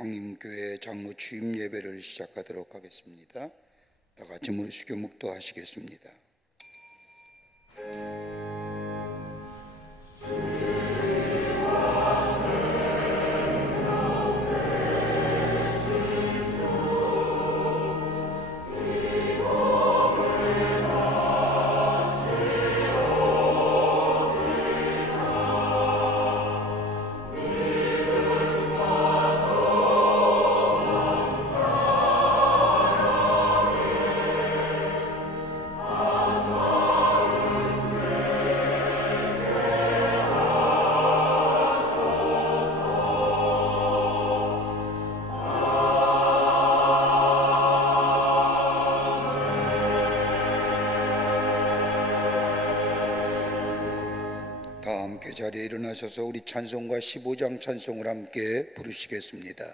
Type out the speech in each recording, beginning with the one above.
광림교회 장로 취임 예배를 시작하도록 하겠습니다. 다 같이 무릎 숙여 묵도하시겠습니다. 다 함께 자리에 일어나셔서 우리 찬송가 15장 찬송을 함께 부르시겠습니다.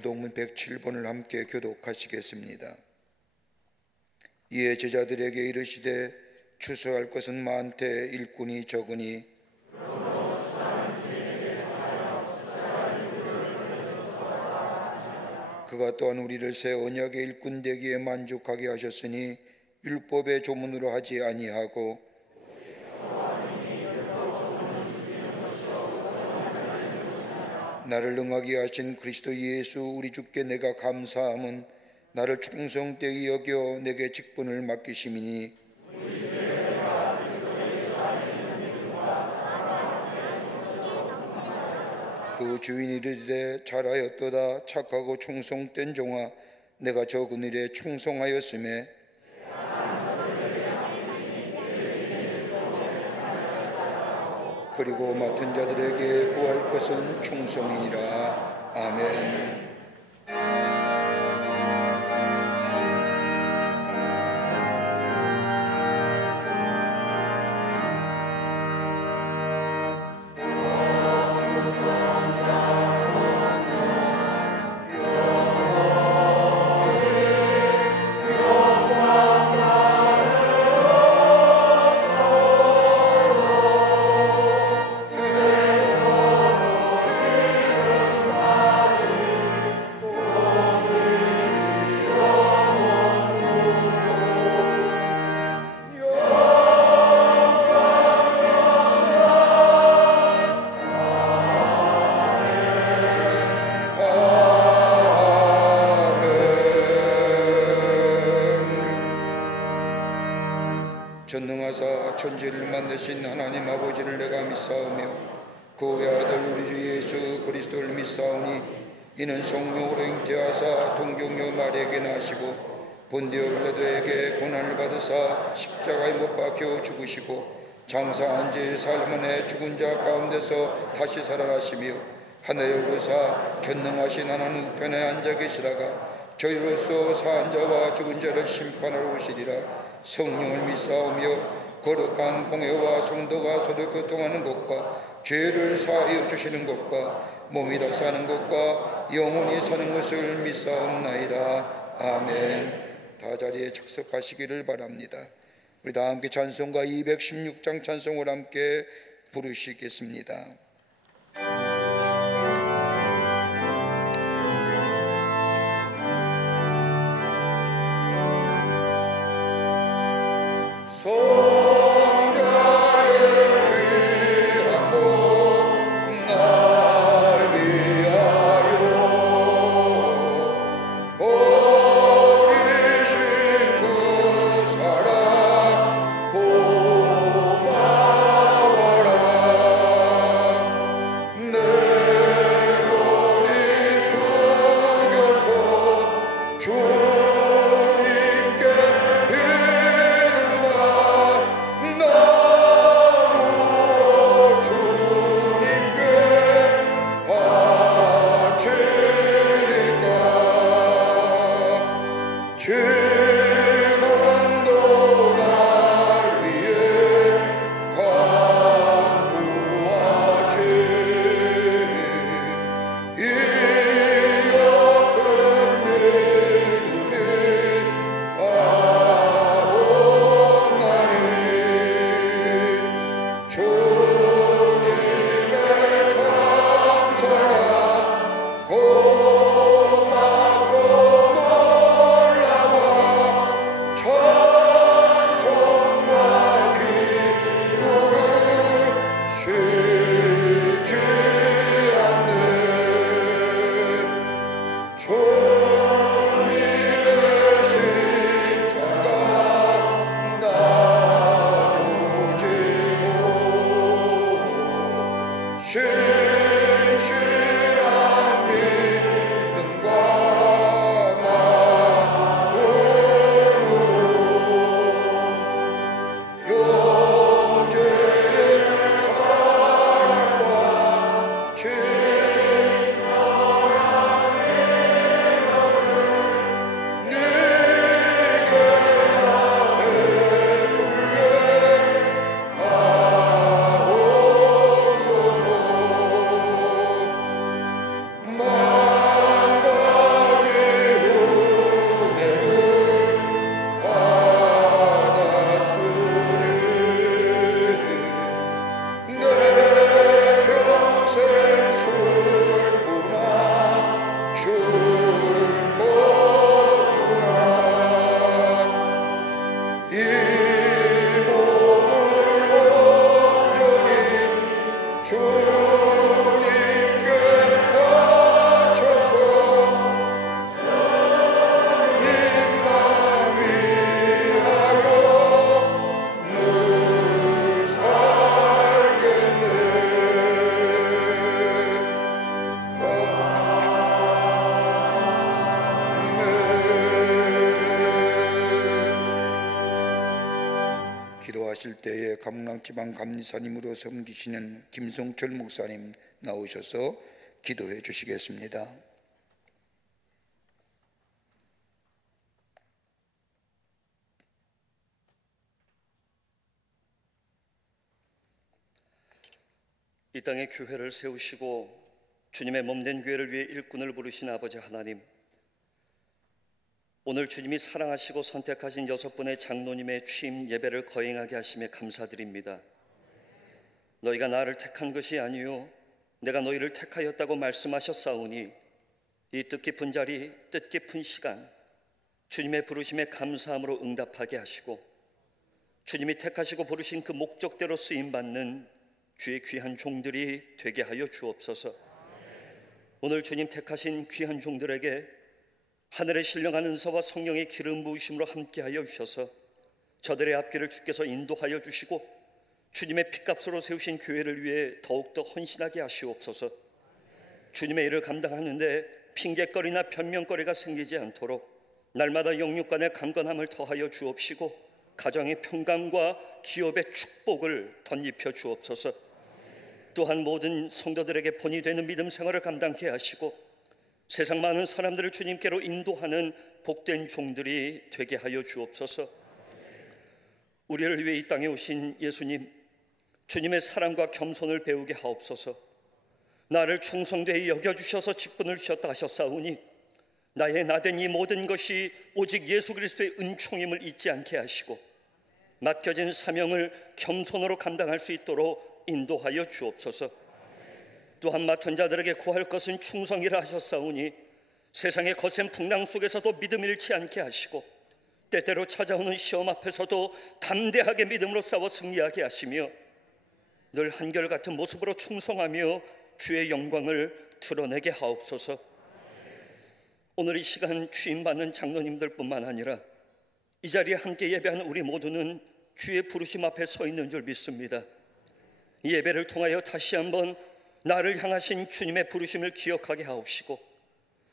교독문 107번을 함께 교독하시겠습니다. 이에 제자들에게 이르시되 추수할 것은 많되 일꾼이 적으니 그가 또한 우리를 새 언약의 일꾼 되기에 만족하게 하셨으니 율법의 조문으로 하지 아니하고 나를 응하게 하신 그리스도 예수 우리 주께 내가 감사함은 나를 충성되이 여겨 내게 직분을 맡기심이니 그 주인이 이르되 잘하였도다. 착하고 충성된 종아, 내가 적은 일에 충성하였음에 그리고 맡은 자들에게 구할 것은 충성이니라. 아멘. 전능하사 천지를 만드신 하나님 아버지를 내가 믿사오며 그 외아들 우리 주 예수 그리스도를 믿사오니 이는 성령으로 잉태하사 동정녀 마리아에게 나시고 본디오 빌라도에게 고난을 받으사 십자가에 못 박혀 죽으시고 장사한 지 사흘만에 죽은 자 가운데서 다시 살아나시며 하늘에 오르사 전능하신 하나님 우편에 앉아 계시다가 저희로서 사한 자와 죽은 자를 심판하러 오시리라. 성령을 믿사오며 거룩한 공회와 성도가 서로 교통하는 것과 죄를 사하여 주시는 것과 몸이 다 사는 것과 영원히 사는 것을 믿사옵나이다. 아멘. 다 자리에 착석하시기를 바랍니다. 우리 다 함께 찬송가 216장 찬송을 함께 부르시겠습니다. 하옵소서. 감락지방 감리사님으로 섬기시는 김성철 목사님 나오셔서 기도해 주시겠습니다. 이 땅에 교회를 세우시고 주님의 몸된 교회를 위해 일꾼을 부르신 아버지 하나님, 오늘 주님이 사랑하시고 선택하신 6분의 장로님의 취임 예배를 거행하게 하심에 감사드립니다. 너희가 나를 택한 것이 아니요 내가 너희를 택하였다고 말씀하셨사오니 이 뜻깊은 자리, 뜻깊은 시간 주님의 부르심에 감사함으로 응답하게 하시고 주님이 택하시고 부르신 그 목적대로 쓰임받는 주의 귀한 종들이 되게 하여 주옵소서. 오늘 주님 택하신 귀한 종들에게 하늘의 신령한 은사와 성령의 기름 부으심으로 함께하여 주셔서 저들의 앞길을 주께서 인도하여 주시고 주님의 핏값으로 세우신 교회를 위해 더욱더 헌신하게 하시옵소서. 주님의 일을 감당하는데 핑계거리나 변명거리가 생기지 않도록 날마다 영육간의 강건함을 더하여 주옵시고 가정의 평강과 기업의 축복을 덧입혀 주옵소서. 또한 모든 성도들에게 본이 되는 믿음 생활을 감당케 하시고 세상 많은 사람들을 주님께로 인도하는 복된 종들이 되게 하여 주옵소서. 우리를 위해 이 땅에 오신 예수님, 주님의 사랑과 겸손을 배우게 하옵소서. 나를 충성되이 여겨주셔서 직분을 주셨다 하셨사오니 나의 나된 이 모든 것이 오직 예수 그리스도의 은총임을 잊지 않게 하시고 맡겨진 사명을 겸손으로 감당할 수 있도록 인도하여 주옵소서. 또한 맡은 자들에게 구할 것은 충성이라 하셨사오니 세상의 거센 풍랑 속에서도 믿음 잃지 않게 하시고 때때로 찾아오는 시험 앞에서도 담대하게 믿음으로 싸워 승리하게 하시며 늘 한결같은 모습으로 충성하며 주의 영광을 드러내게 하옵소서. 오늘 이 시간 취임받는 장로님들뿐만 아니라 이 자리에 함께 예배하는 우리 모두는 주의 부르심 앞에 서 있는 줄 믿습니다. 이 예배를 통하여 다시 한번 나를 향하신 주님의 부르심을 기억하게 하옵시고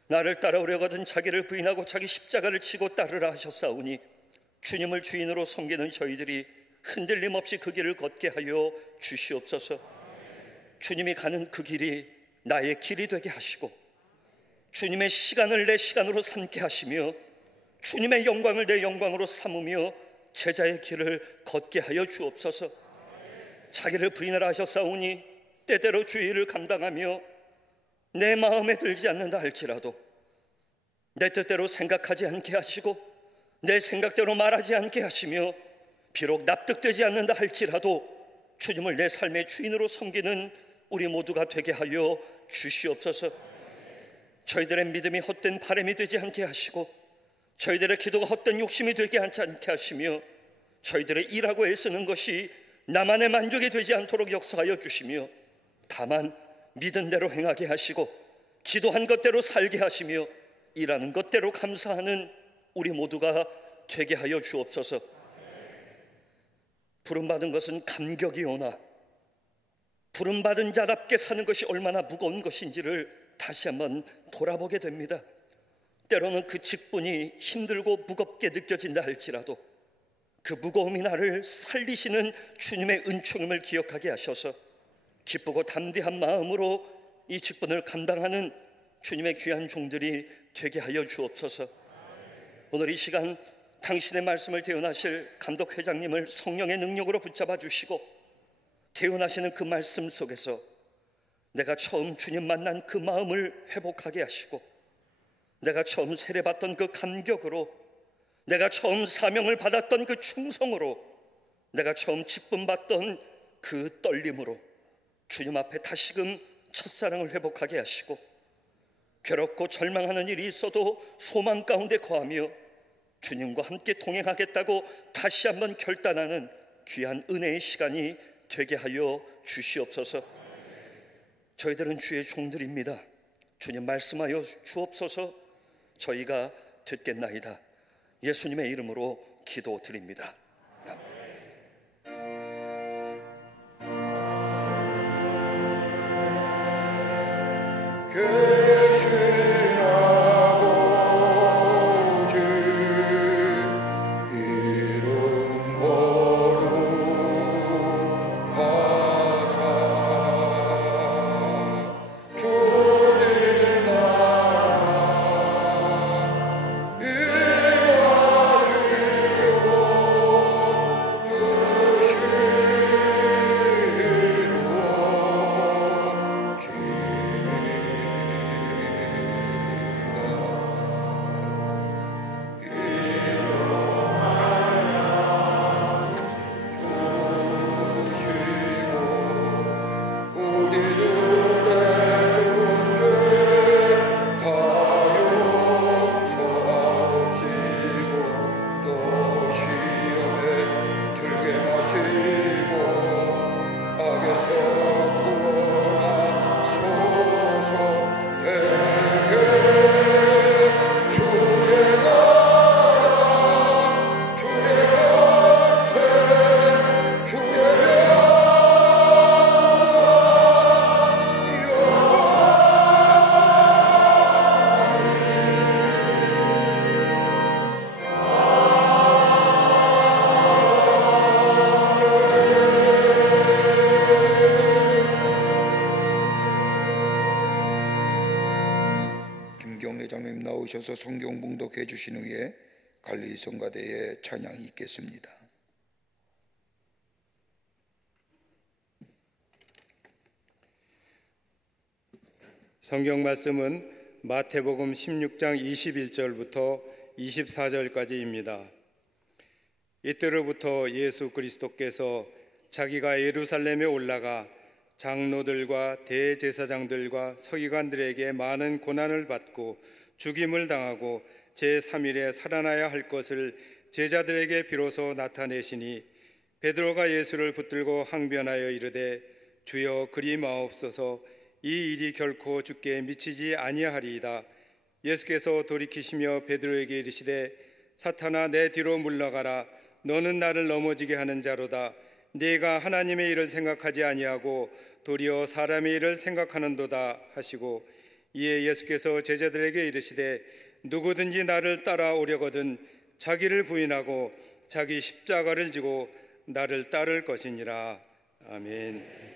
나를 따라오려거든 자기를 부인하고 자기 십자가를 지고 따르라 하셨사오니 주님을 주인으로 섬기는 저희들이 흔들림 없이 그 길을 걷게 하여 주시옵소서. 주님이 가는 그 길이 나의 길이 되게 하시고 주님의 시간을 내 시간으로 삼게 하시며 주님의 영광을 내 영광으로 삼으며 제자의 길을 걷게 하여 주옵소서. 자기를 부인하라 하셨사오니 때때로 주의 일을 감당하며 내 마음에 들지 않는다 할지라도 내 뜻대로 생각하지 않게 하시고 내 생각대로 말하지 않게 하시며 비록 납득되지 않는다 할지라도 주님을 내 삶의 주인으로 섬기는 우리 모두가 되게 하여 주시옵소서. 저희들의 믿음이 헛된 바람이 되지 않게 하시고 저희들의 기도가 헛된 욕심이 되지 않게 하시며 저희들의 일하고 애쓰는 것이 나만의 만족이 되지 않도록 역사하여 주시며 다만 믿은 대로 행하게 하시고 기도한 것대로 살게 하시며 일하는 것대로 감사하는 우리 모두가 되게 하여 주옵소서. 부름받은 것은 감격이 오나 부름받은 자답게 사는 것이 얼마나 무거운 것인지를 다시 한번 돌아보게 됩니다. 때로는 그 직분이 힘들고 무겁게 느껴진다 할지라도 그 무거움이 나를 살리시는 주님의 은총임을 기억하게 하셔서 기쁘고 담대한 마음으로 이 직분을 감당하는 주님의 귀한 종들이 되게 하여 주옵소서. 오늘 이 시간 당신의 말씀을 대언하실 감독회장님을 성령의 능력으로 붙잡아 주시고 대언하시는 그 말씀 속에서 내가 처음 주님 만난 그 마음을 회복하게 하시고 내가 처음 세례받던 그 감격으로 내가 처음 사명을 받았던 그 충성으로 내가 처음 직분받던 그 떨림으로 주님 앞에 다시금 첫사랑을 회복하게 하시고 괴롭고 절망하는 일이 있어도 소망 가운데 거하며 주님과 함께 동행하겠다고 다시 한번 결단하는 귀한 은혜의 시간이 되게 하여 주시옵소서. 저희들은 주의 종들입니다. 주님 말씀하여 주옵소서. 저희가 듣겠나이다. 예수님의 이름으로 기도드립니다. 계신 아버지 이름 거룩하게 오셔서 성경 봉독해 주신 후에 갈릴리 성가대의 찬양이 있겠습니다. 성경 말씀은 마태복음 16장 21절부터 24절까지입니다. 이때로부터 예수 그리스도께서 자기가 예루살렘에 올라가 장로들과 대제사장들과 서기관들에게 많은 고난을 받고 죽임을 당하고 제3일에 살아나야 할 것을 제자들에게 비로소 나타내시니 베드로가 예수를 붙들고 항변하여 이르되 주여 그리 마옵소서 이 일이 결코 주께 미치지 아니하리이다. 예수께서 돌이키시며 베드로에게 이르시되 사탄아 내 뒤로 물러가라. 너는 나를 넘어지게 하는 자로다. 네가 하나님의 일을 생각하지 아니하고 도리어 사람의 일을 생각하는도다 하시고 이에 예수께서 제자들에게 이르시되 누구든지 나를 따라오려거든 자기를 부인하고 자기 십자가를 지고 나를 따를 것이니라. 아멘.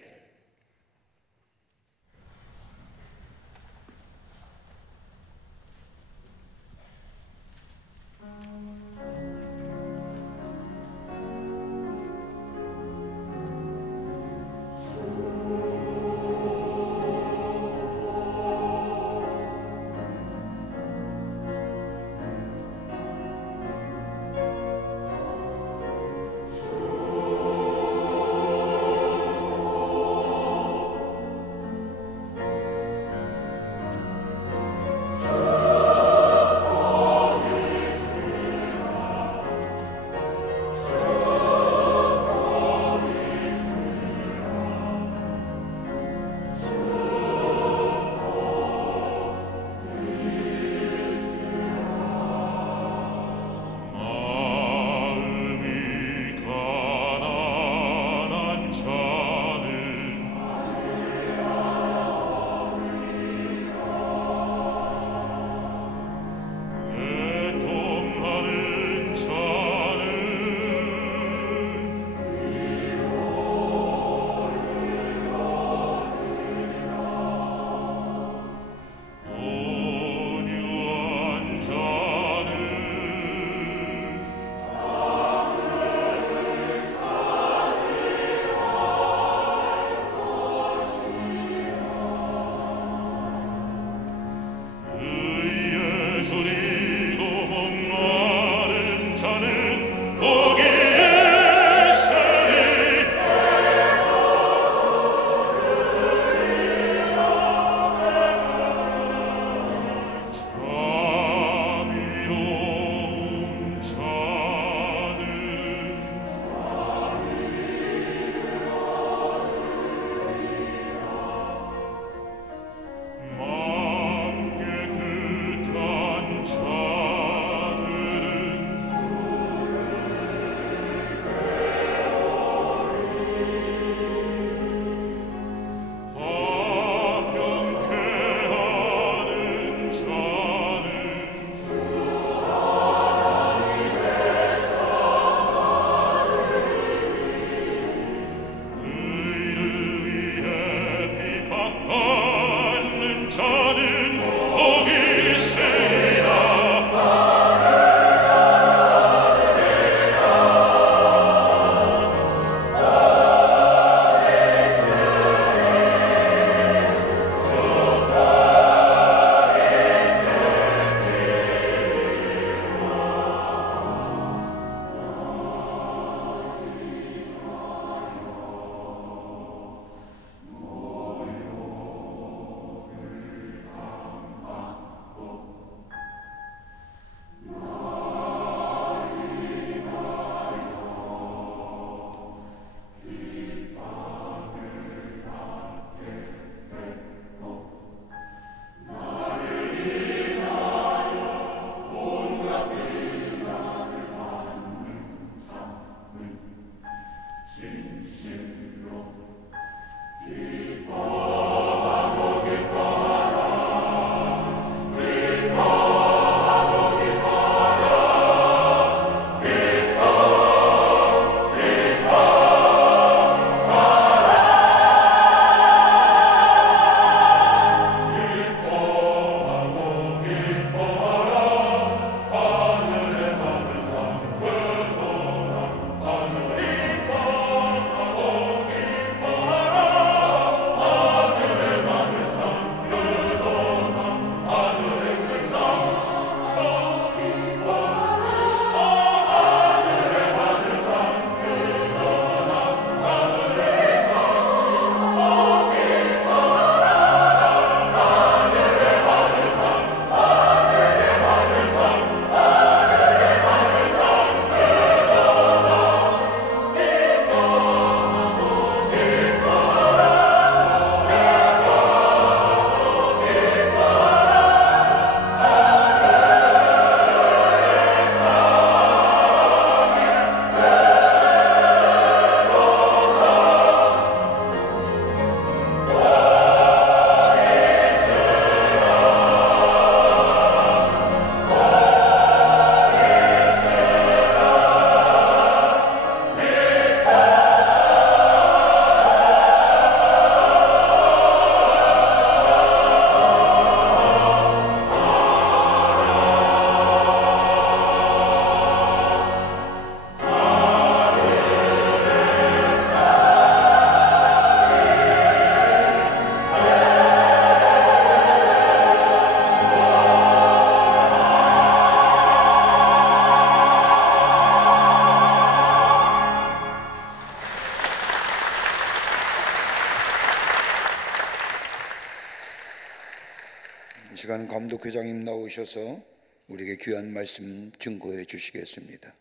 시간 감독회장님 나오셔서 우리에게 귀한 말씀 증거해 주시겠습니다.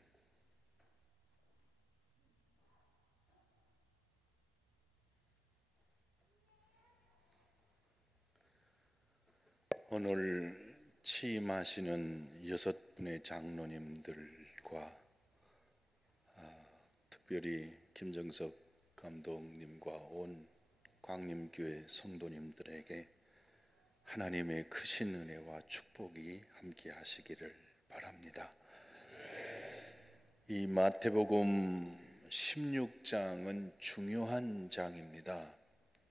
오늘 취임하시는 6분의 장로님들과 특별히 김정석 감독님과 온 광림교회 성도님들에게 하나님의 크신 은혜와 축복이 함께 하시기를 바랍니다. 이 마태복음 16장은 중요한 장입니다.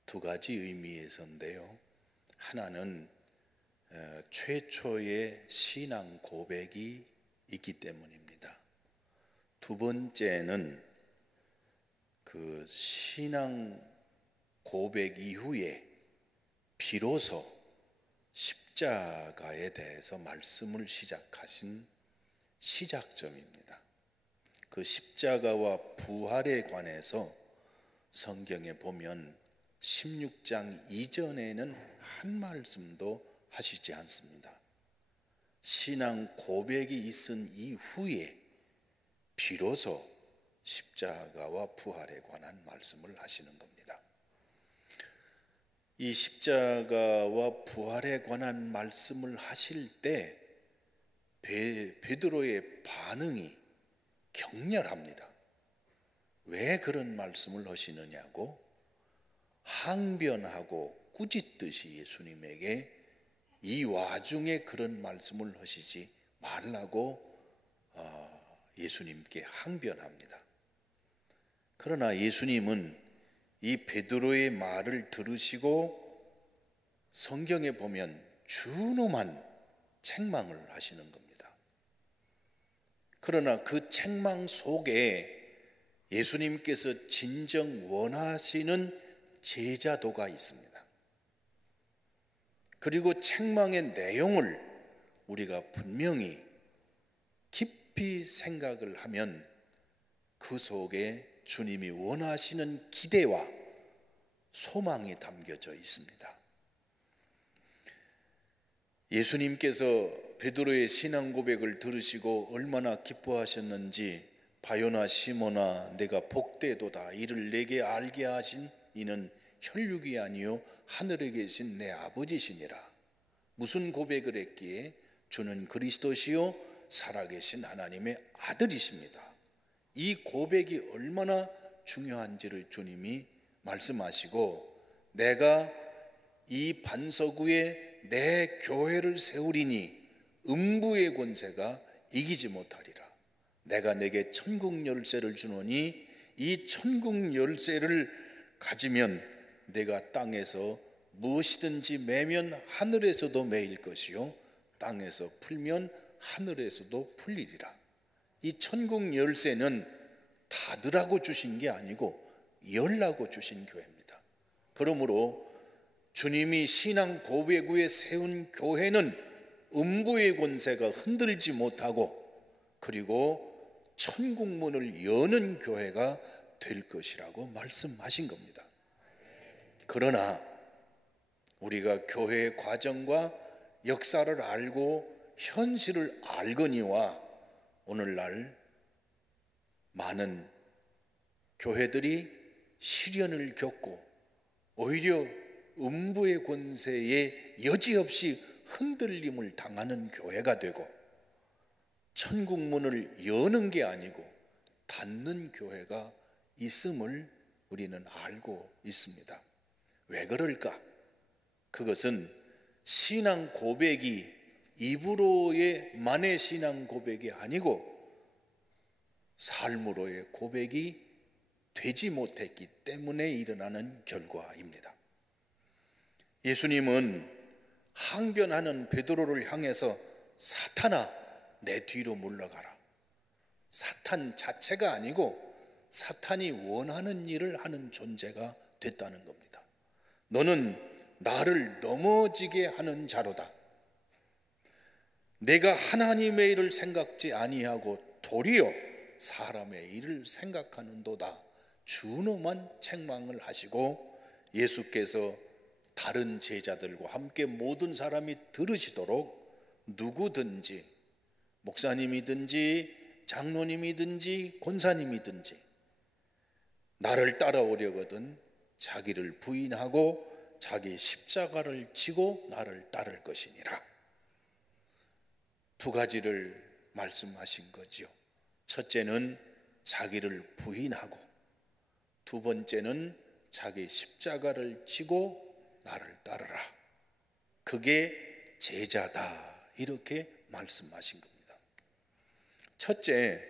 두 가지 의미에서인데요. 하나는 최초의 신앙 고백이 있기 때문입니다. 두 번째는 그 신앙 고백 이후에 비로소 십자가에 대해서 말씀을 시작하신 시작점입니다. 그 십자가와 부활에 관해서 성경에 보면 16장 이전에는 한 말씀도 하시지 않습니다. 신앙 고백이 있은 이후에 비로소 십자가와 부활에 관한 말씀을 하시는 겁니다. 이 십자가와 부활에 관한 말씀을 하실 때 베드로의 반응이 격렬합니다. 왜 그런 말씀을 하시느냐고 항변하고 꾸짖듯이 예수님에게 이 와중에 그런 말씀을 하시지 말라고 예수님께 항변합니다. 그러나 예수님은 이 베드로의 말을 들으시고 성경에 보면 준엄한 책망을 하시는 겁니다. 그러나 그 책망 속에 예수님께서 진정 원하시는 제자도가 있습니다. 그리고 책망의 내용을 우리가 분명히 깊이 생각을 하면 그 속에 주님이 원하시는 기대와 소망이 담겨져 있습니다. 예수님께서 베드로의 신앙 고백을 들으시고 얼마나 기뻐하셨는지 바요나 시몬아 내가 복되도다 이를 내게 알게 하신 이는 혈육이 아니요 하늘에 계신 내 아버지시니라. 무슨 고백을 했기에 주는 그리스도시요 살아계신 하나님의 아들이십니다. 이 고백이 얼마나 중요한지를 주님이 말씀하시고 내가 이 반석 위에 내 교회를 세우리니 음부의 권세가 이기지 못하리라. 내가 내게 천국 열쇠를 주노니 이 천국 열쇠를 가지면 내가 땅에서 무엇이든지 매면 하늘에서도 매일 것이요 땅에서 풀면 하늘에서도 풀리리라. 이 천국 열쇠는 닫으라고 주신 게 아니고 열라고 주신 교회입니다. 그러므로 주님이 신앙 고백 위에 세운 교회는 음부의 권세가 흔들지 못하고 그리고 천국 문을 여는 교회가 될 것이라고 말씀하신 겁니다. 그러나 우리가 교회의 과정과 역사를 알고 현실을 알거니와 오늘날 많은 교회들이 시련을 겪고 오히려 음부의 권세에 여지없이 흔들림을 당하는 교회가 되고 천국 문을 여는 게 아니고 닫는 교회가 있음을 우리는 알고 있습니다. 왜 그럴까? 그것은 신앙 고백이 입으로의 만의 신앙 고백이 아니고 삶으로의 고백이 되지 못했기 때문에 일어나는 결과입니다. 예수님은 항변하는 베드로를 향해서 사탄아 내 뒤로 물러가라. 사탄 자체가 아니고 사탄이 원하는 일을 하는 존재가 됐다는 겁니다. 너는 나를 넘어지게 하는 자로다. 내가 하나님의 일을 생각지 아니하고 도리어 사람의 일을 생각하는도다. 준엄한 책망을 하시고 예수께서 다른 제자들과 함께 모든 사람이 들으시도록 누구든지, 목사님이든지 장로님이든지 권사님이든지 나를 따라오려거든 자기를 부인하고 자기 십자가를 지고 나를 따를 것이니라. 두 가지를 말씀하신 거지요. 첫째는 자기를 부인하고, 두 번째는 자기 십자가를 지고 나를 따르라. 그게 제자다, 이렇게 말씀하신 겁니다. 첫째,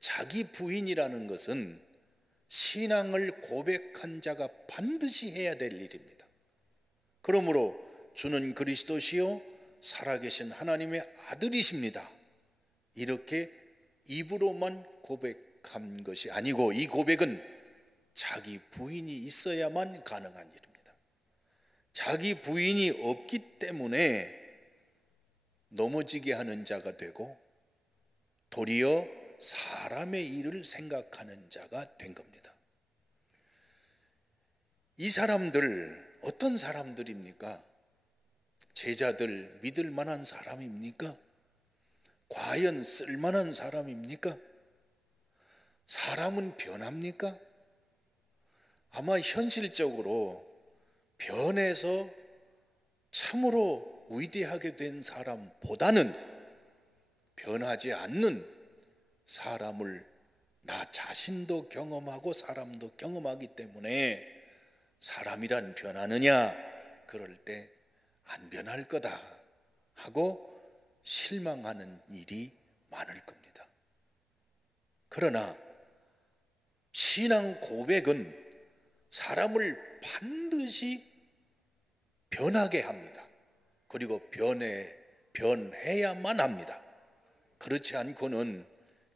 자기 부인이라는 것은 신앙을 고백한 자가 반드시 해야 될 일입니다. 그러므로 주는 그리스도시요 살아계신 하나님의 아들이십니다, 이렇게 입으로만 고백한 것이 아니고, 이 고백은 자기 부인이 있어야만 가능한 일입니다. 자기 부인이 없기 때문에 넘어지게 하는 자가 되고 도리어 사람의 일을 생각하는 자가 된 겁니다. 이 사람들 어떤 사람들입니까? 제자들 믿을 만한 사람입니까? 과연 쓸만한 사람입니까? 사람은 변합니까? 아마 현실적으로 변해서 참으로 위대하게 된 사람보다는 변하지 않는 사람을 나 자신도 경험하고 사람도 경험하기 때문에 사람이란 변하느냐? 그럴 때 안 변할 거다 하고 실망하는 일이 많을 겁니다. 그러나 신앙 고백은 사람을 반드시 변하게 합니다. 그리고 변해야만 합니다. 그렇지 않고는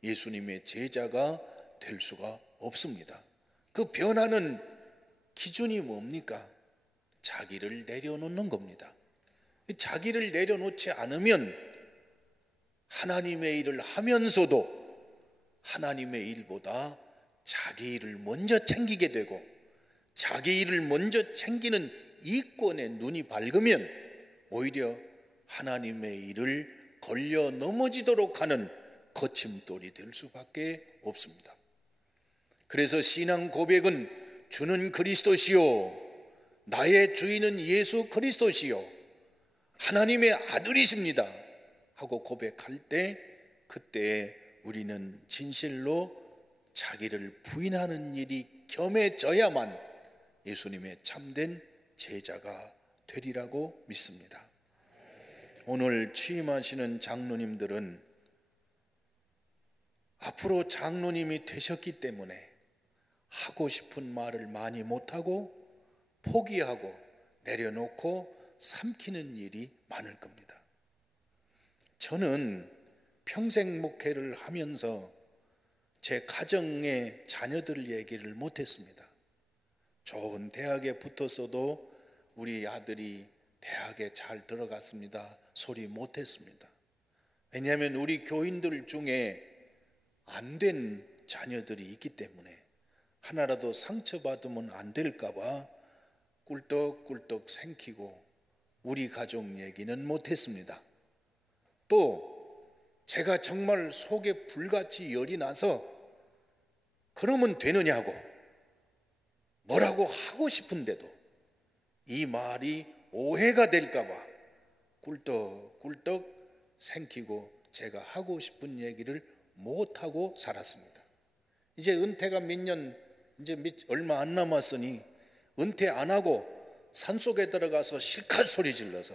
예수님의 제자가 될 수가 없습니다. 그 변하는 기준이 뭡니까? 자기를 내려놓는 겁니다. 자기를 내려놓지 않으면 하나님의 일을 하면서도 하나님의 일보다 자기 일을 먼저 챙기게 되고, 자기 일을 먼저 챙기는 이권에 눈이 밝으면 오히려 하나님의 일을 걸려 넘어지도록 하는 거침돌이 될 수밖에 없습니다. 그래서 신앙 고백은 주는 그리스도시요 나의 주인은 예수 그리스도시요 하나님의 아들이십니다 하고 고백할 때, 그때 우리는 진실로 자기를 부인하는 일이 겸해져야만 예수님의 참된 제자가 되리라고 믿습니다. 오늘 취임하시는 장로님들은 앞으로 장로님이 되셨기 때문에 하고 싶은 말을 많이 못하고 포기하고 내려놓고 삼키는 일이 많을 겁니다. 저는 평생 목회를 하면서 제 가정의 자녀들 얘기를 못했습니다. 좋은 대학에 붙었어도 우리 아들이 대학에 잘 들어갔습니다 소리 못했습니다. 왜냐하면 우리 교인들 중에 안 된 자녀들이 있기 때문에 하나라도 상처받으면 안 될까 봐 꿀떡꿀떡 생기고 우리 가족 얘기는 못했습니다. 또 제가 정말 속에 불같이 열이 나서 그러면 되느냐고 뭐라고 하고 싶은데도 이 말이 오해가 될까 봐 꿀떡꿀떡 생기고 제가 하고 싶은 얘기를 못하고 살았습니다. 이제 은퇴가 얼마 안 남았으니 은퇴 안 하고 산속에 들어가서 실컷 소리 질러서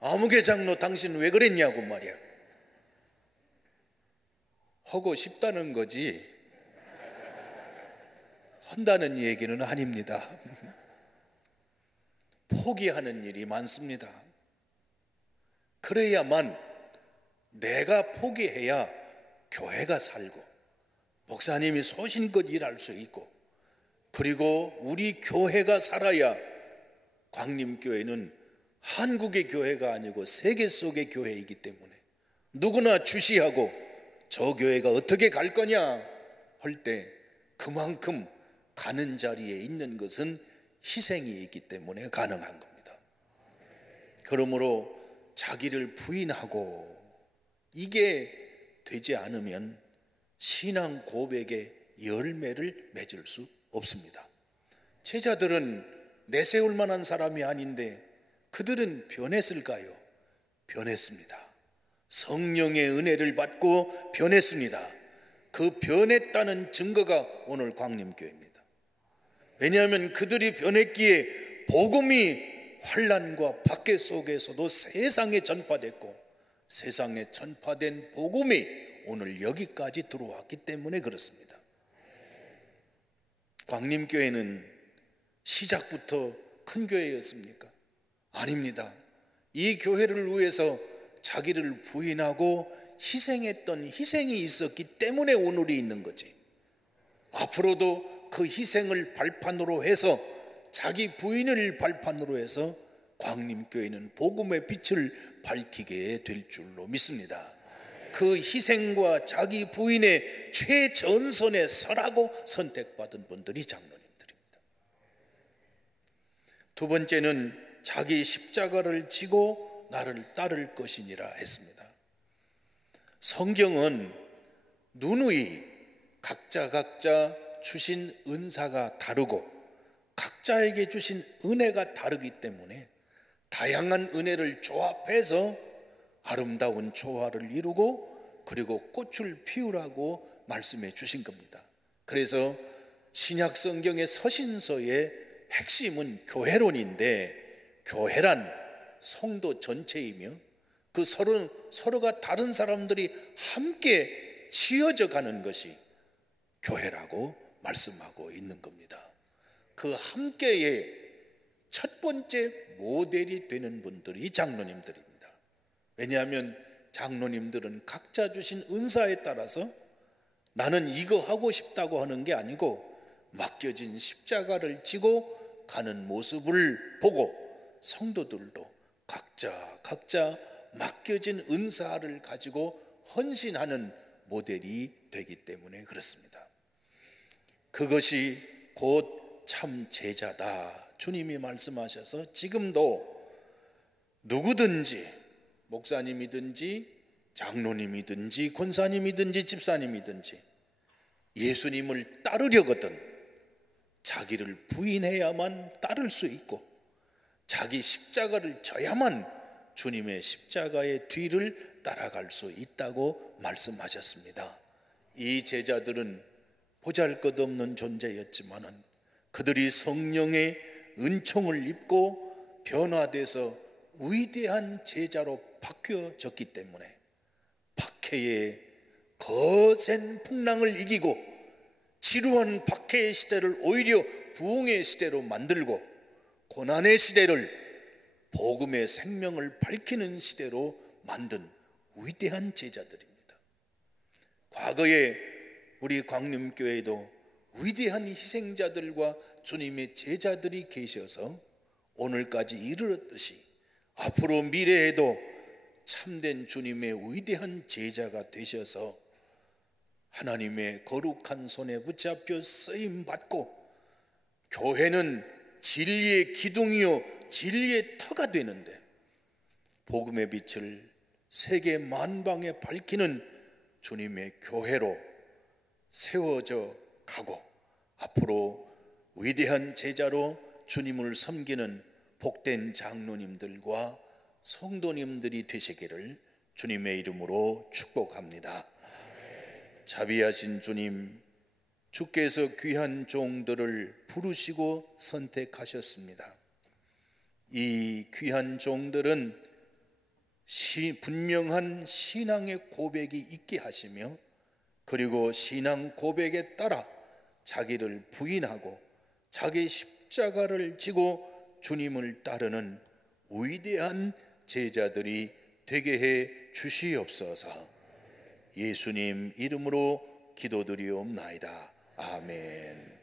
아무개 장로 당신 왜 그랬냐고 말이야 하고 싶다는 거지 한다는 얘기는 아닙니다. 포기하는 일이 많습니다. 그래야만 내가 포기해야 교회가 살고 목사님이 소신껏 일할 수 있고, 그리고 우리 교회가 살아야 광림교회는 한국의 교회가 아니고 세계 속의 교회이기 때문에 누구나 주시하고 저 교회가 어떻게 갈 거냐 할 때 그만큼 가는 자리에 있는 것은 희생이 있기 때문에 가능한 겁니다. 그러므로 자기를 부인하고 이게 되지 않으면 신앙 고백의 열매를 맺을 수 없습니다. 제자들은 내세울 만한 사람이 아닌데 그들은 변했을까요? 변했습니다. 성령의 은혜를 받고 변했습니다. 그 변했다는 증거가 오늘 광림교회입니다. 왜냐하면 그들이 변했기에 복음이 환난과 박해 속에서도 세상에 전파됐고, 세상에 전파된 복음이 오늘 여기까지 들어왔기 때문에 그렇습니다. 광림교회는 시작부터 큰 교회였습니까? 아닙니다. 이 교회를 위해서 자기를 부인하고 희생했던 희생이 있었기 때문에 오늘이 있는 거지. 앞으로도 그 희생을 발판으로 해서, 자기 부인을 발판으로 해서 광림교회는 복음의 빛을 밝히게 될 줄로 믿습니다. 그 희생과 자기 부인의 최전선에 서라고 선택받은 분들이 장로님들입니다. 두 번째는 자기 십자가를 지고 나를 따를 것이니라 했습니다. 성경은 누누이 각자 주신 은사가 다르고 각자에게 주신 은혜가 다르기 때문에 다양한 은혜를 조합해서 아름다운 조화를 이루고 그리고 꽃을 피우라고 말씀해 주신 겁니다. 그래서 신약 성경의 서신서의 핵심은 교회론인데, 교회란 성도 전체이며 그 서로가 다른 사람들이 함께 지어져 가는 것이 교회라고 말씀하고 있는 겁니다. 그 함께의 첫 번째 모델이 되는 분들이 장로님들입니다. 왜냐하면 장로님들은 각자 주신 은사에 따라서 나는 이거 하고 싶다고 하는 게 아니고 맡겨진 십자가를 지고 가는 모습을 보고 성도들도 각자 맡겨진 은사를 가지고 헌신하는 모델이 되기 때문에 그렇습니다. 그것이 곧 참 제자다, 주님이 말씀하셔서 지금도 누구든지, 목사님이든지 장로님이든지 권사님이든지 집사님이든지 예수님을 따르려거든 자기를 부인해야만 따를 수 있고, 자기 십자가를 져야만 주님의 십자가의 뒤를 따라갈 수 있다고 말씀하셨습니다. 이 제자들은 보잘것없는 존재였지만은 그들이 성령의 은총을 입고 변화돼서 위대한 제자로 바뀌어졌기 때문에 박해의 거센 풍랑을 이기고 지루한 박해의 시대를 오히려 부흥의 시대로 만들고 고난의 시대를 복음의 생명을 밝히는 시대로 만든 위대한 제자들입니다. 과거에 우리 광림교회에도 위대한 희생자들과 주님의 제자들이 계셔서 오늘까지 이르렀듯이 앞으로 미래에도 참된 주님의 위대한 제자가 되셔서 하나님의 거룩한 손에 붙잡혀 쓰임받고 교회는 진리의 기둥이요 진리의 터가 되는데 복음의 빛을 세계 만방에 밝히는 주님의 교회로 세워져 가고 앞으로 위대한 제자로 주님을 섬기는 복된 장로님들과 성도님들이 되시기를 주님의 이름으로 축복합니다. 자비하신 주님, 주께서 귀한 종들을 부르시고 선택하셨습니다. 이 귀한 종들은 분명한 신앙의 고백이 있게 하시며 그리고 신앙 고백에 따라 자기를 부인하고 자기 십자가를 지고 주님을 따르는 위대한 제자들이 되게 해 주시옵소서. 예수님 이름으로 기도드리옵나이다. 아멘.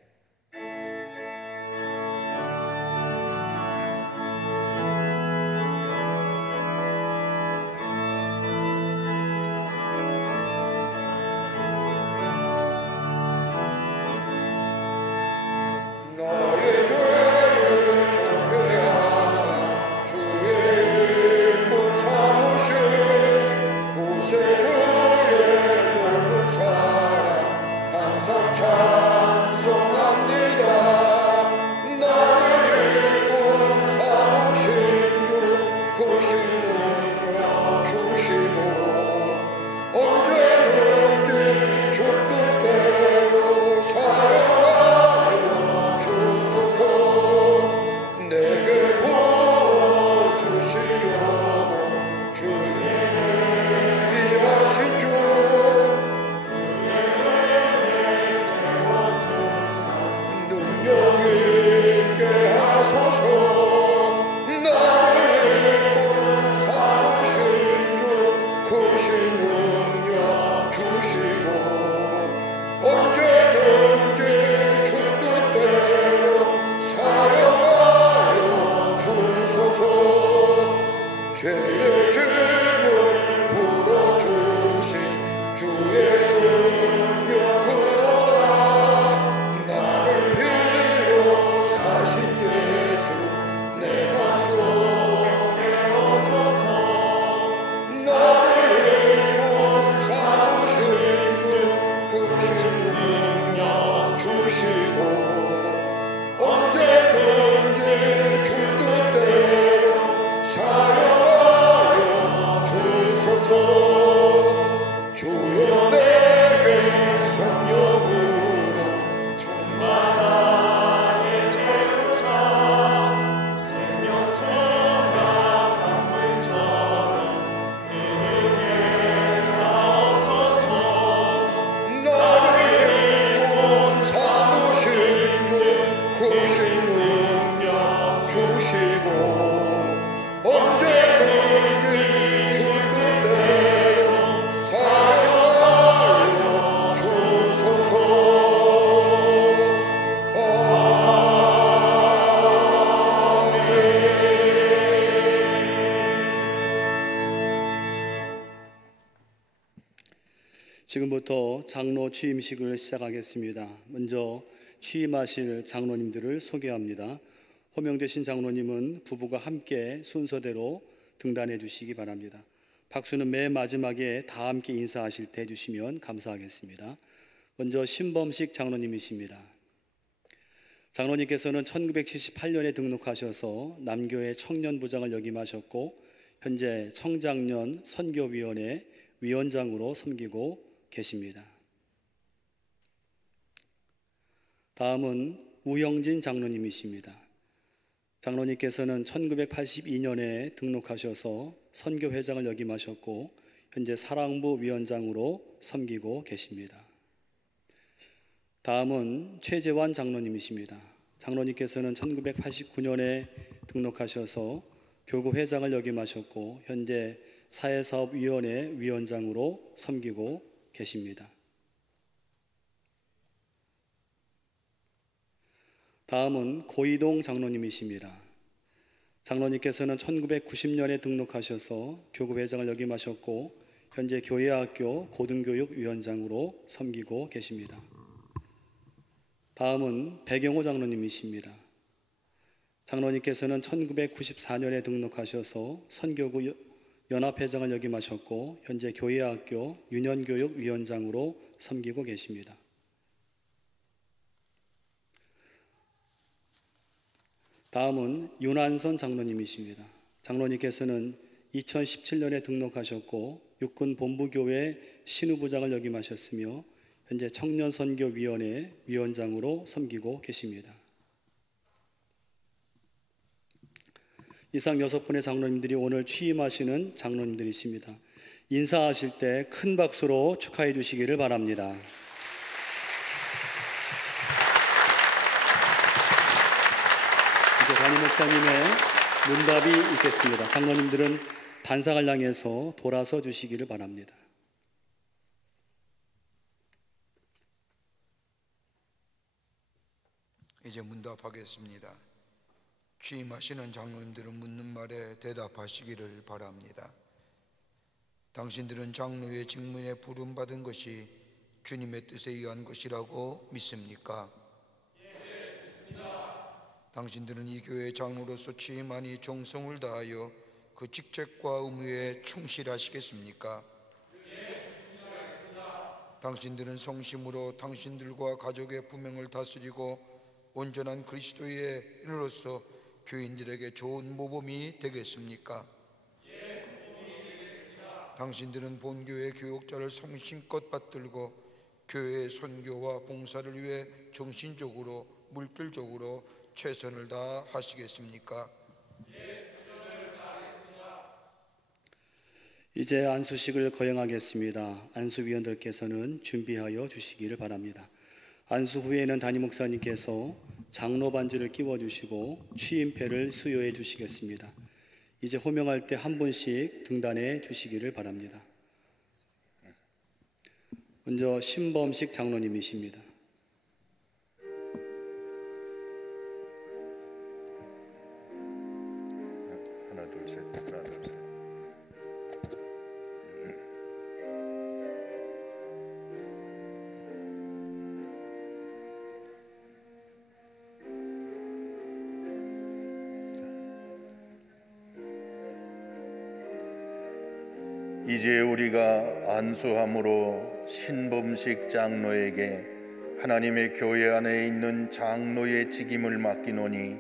나의 죄를 지금부터 장로 취임식을 시작하겠습니다. 먼저 취임하실 장로님들을 소개합니다. 호명되신 장로님은 부부가 함께 순서대로 등단해 주시기 바랍니다. 박수는 맨 마지막에 다 함께 인사하실 때 해주시면 감사하겠습니다. 먼저 신범식 장로님이십니다. 장로님께서는 1978년에 등록하셔서 남교회 청년부장을 역임하셨고 현재 청장년 선교위원회 위원장으로 섬기고 계십니다. 다음은 우영진 장로님이십니다. 장로님께서는 1982년에 등록하셔서 선교회장을 역임하셨고 현재 사랑부 위원장으로 섬기고 계십니다. 다음은 최재환 장로님이십니다. 장로님께서는 1989년에 등록하셔서 교구회장을 역임하셨고 현재 사회사업위원회 위원장으로 섬기고 계십니다. 다음은 고이동 장로님이십니다. 장로님께서는 1990년에 등록하셔서 교구회장을 역임하셨고 현재 교회학교 고등교육위원장으로 섬기고 계십니다. 다음은 백영호 장로님이십니다. 장로님께서는 1994년에 등록하셔서 선교구 연합회장을 역임하셨고 현재 교회학교 유년교육위원장으로 섬기고 계십니다. 다음은 윤한선 장로님이십니다. 장로님께서는 2017년에 등록하셨고 육군본부교회 신우부장을 역임하셨으며 현재 청년선교위원회 위원장으로 섬기고 계십니다. 이상 6분의 장로님들이 오늘 취임하시는 장로님들이십니다. 인사하실 때 큰 박수로 축하해 주시기를 바랍니다. 이제 담임 목사님의 문답이 있겠습니다. 장로님들은 단상을 향해서 돌아서 주시기를 바랍니다. 이제 문답하겠습니다. 취임하시는 장로님들은 묻는 말에 대답하시기를 바랍니다. 당신들은 장로의 직문에 부름받은 것이 주님의 뜻에 의한 것이라고 믿습니까? 예, 믿습니다. 당신들은 이 교회 장로로서 취임하니 정성을 다하여 그 직책과 의무에 충실하시겠습니까? 예, 충실하겠습니다. 당신들은 성심으로 당신들과 가족의 부명을 다스리고 온전한 그리스도의 인으로서 교인들에게 좋은 모범이 되겠습니까? 예, 모범이 되겠습니다. 당신들은 본교회 교육자를 성심껏 받들고 교회의 선교와 봉사를 위해 정신적으로 물질적으로 최선을 다하시겠습니까? 예, 최선을 다하겠습니다. 이제 안수식을 거행하겠습니다. 안수위원들께서는 준비하여 주시기를 바랍니다. 안수 후에는 담임 목사님께서 장로 반지를 끼워주시고 취임패를 수여해 주시겠습니다. 이제 호명할 때 한 분씩 등단해 주시기를 바랍니다. 먼저 신범식 장로님이십니다. 하나 둘 셋, 하나 둘 셋. 이제 우리가 안수함으로 신범식 장로에게 하나님의 교회 안에 있는 장로의 직임을 맡기노니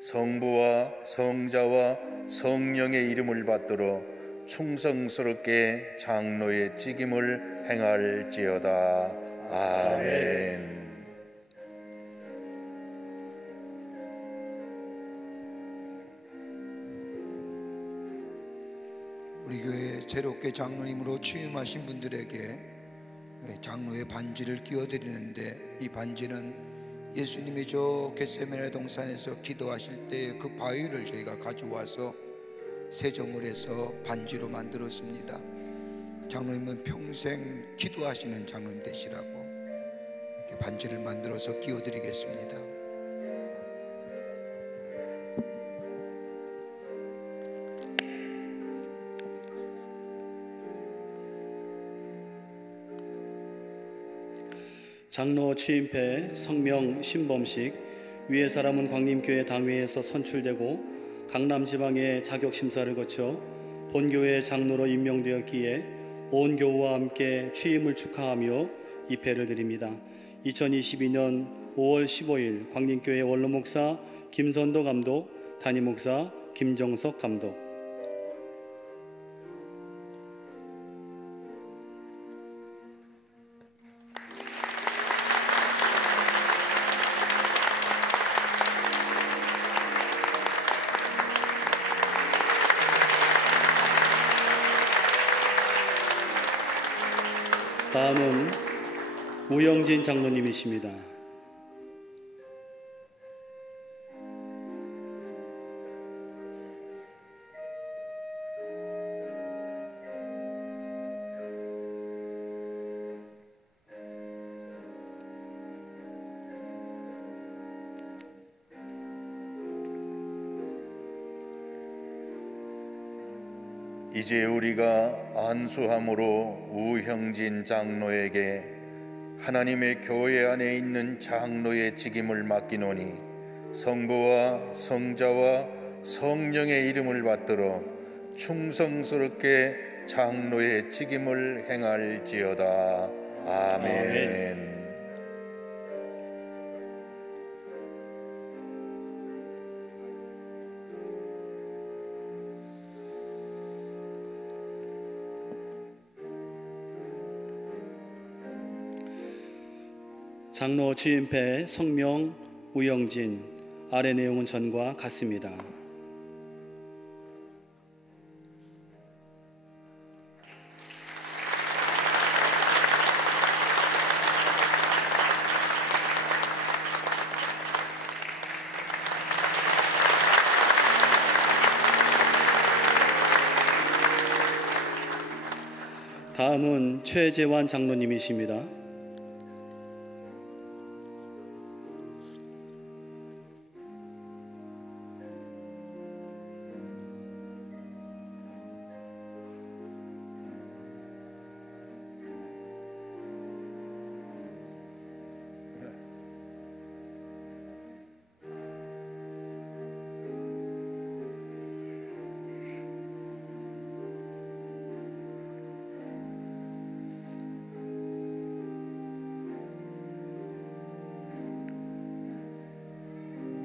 성부와 성자와 성령의 이름을 받들어 충성스럽게 장로의 직임을 행할지어다. 아멘. 우리 교회에 새롭게 장로님으로 취임하신 분들에게 장로의 반지를 끼워드리는데, 이 반지는 예수님이 저 겟세마네 동산에서 기도하실 때 그 바위를 저희가 가져와서 세정을 해서 반지로 만들었습니다. 장로님은 평생 기도하시는 장로님 되시라고 이렇게 반지를 만들어서 끼워드리겠습니다. 장로 취임패 성명 신범식, 위의 사람은 광림교회 당회에서 선출되고 강남지방의 자격심사를 거쳐 본교회 장로로 임명되었기에 온 교우와 함께 취임을 축하하며 입회를 드립니다. 2022년 5월 15일 광림교회 원로목사 김선도 감독, 담임목사 김정석 감독. 다음은 우영진 장로님이십니다. 이제 우리가 안수함으로 우형진 장로에게 하나님의 교회 안에 있는 장로의 직임을 맡기노니 성부와 성자와 성령의 이름을 받들어 충성스럽게 장로의 직임을 행할지어다. 아멘. 장로 취임패 성명 우영진, 아래 내용은 전과 같습니다. 다음은 최재환 장로님이십니다.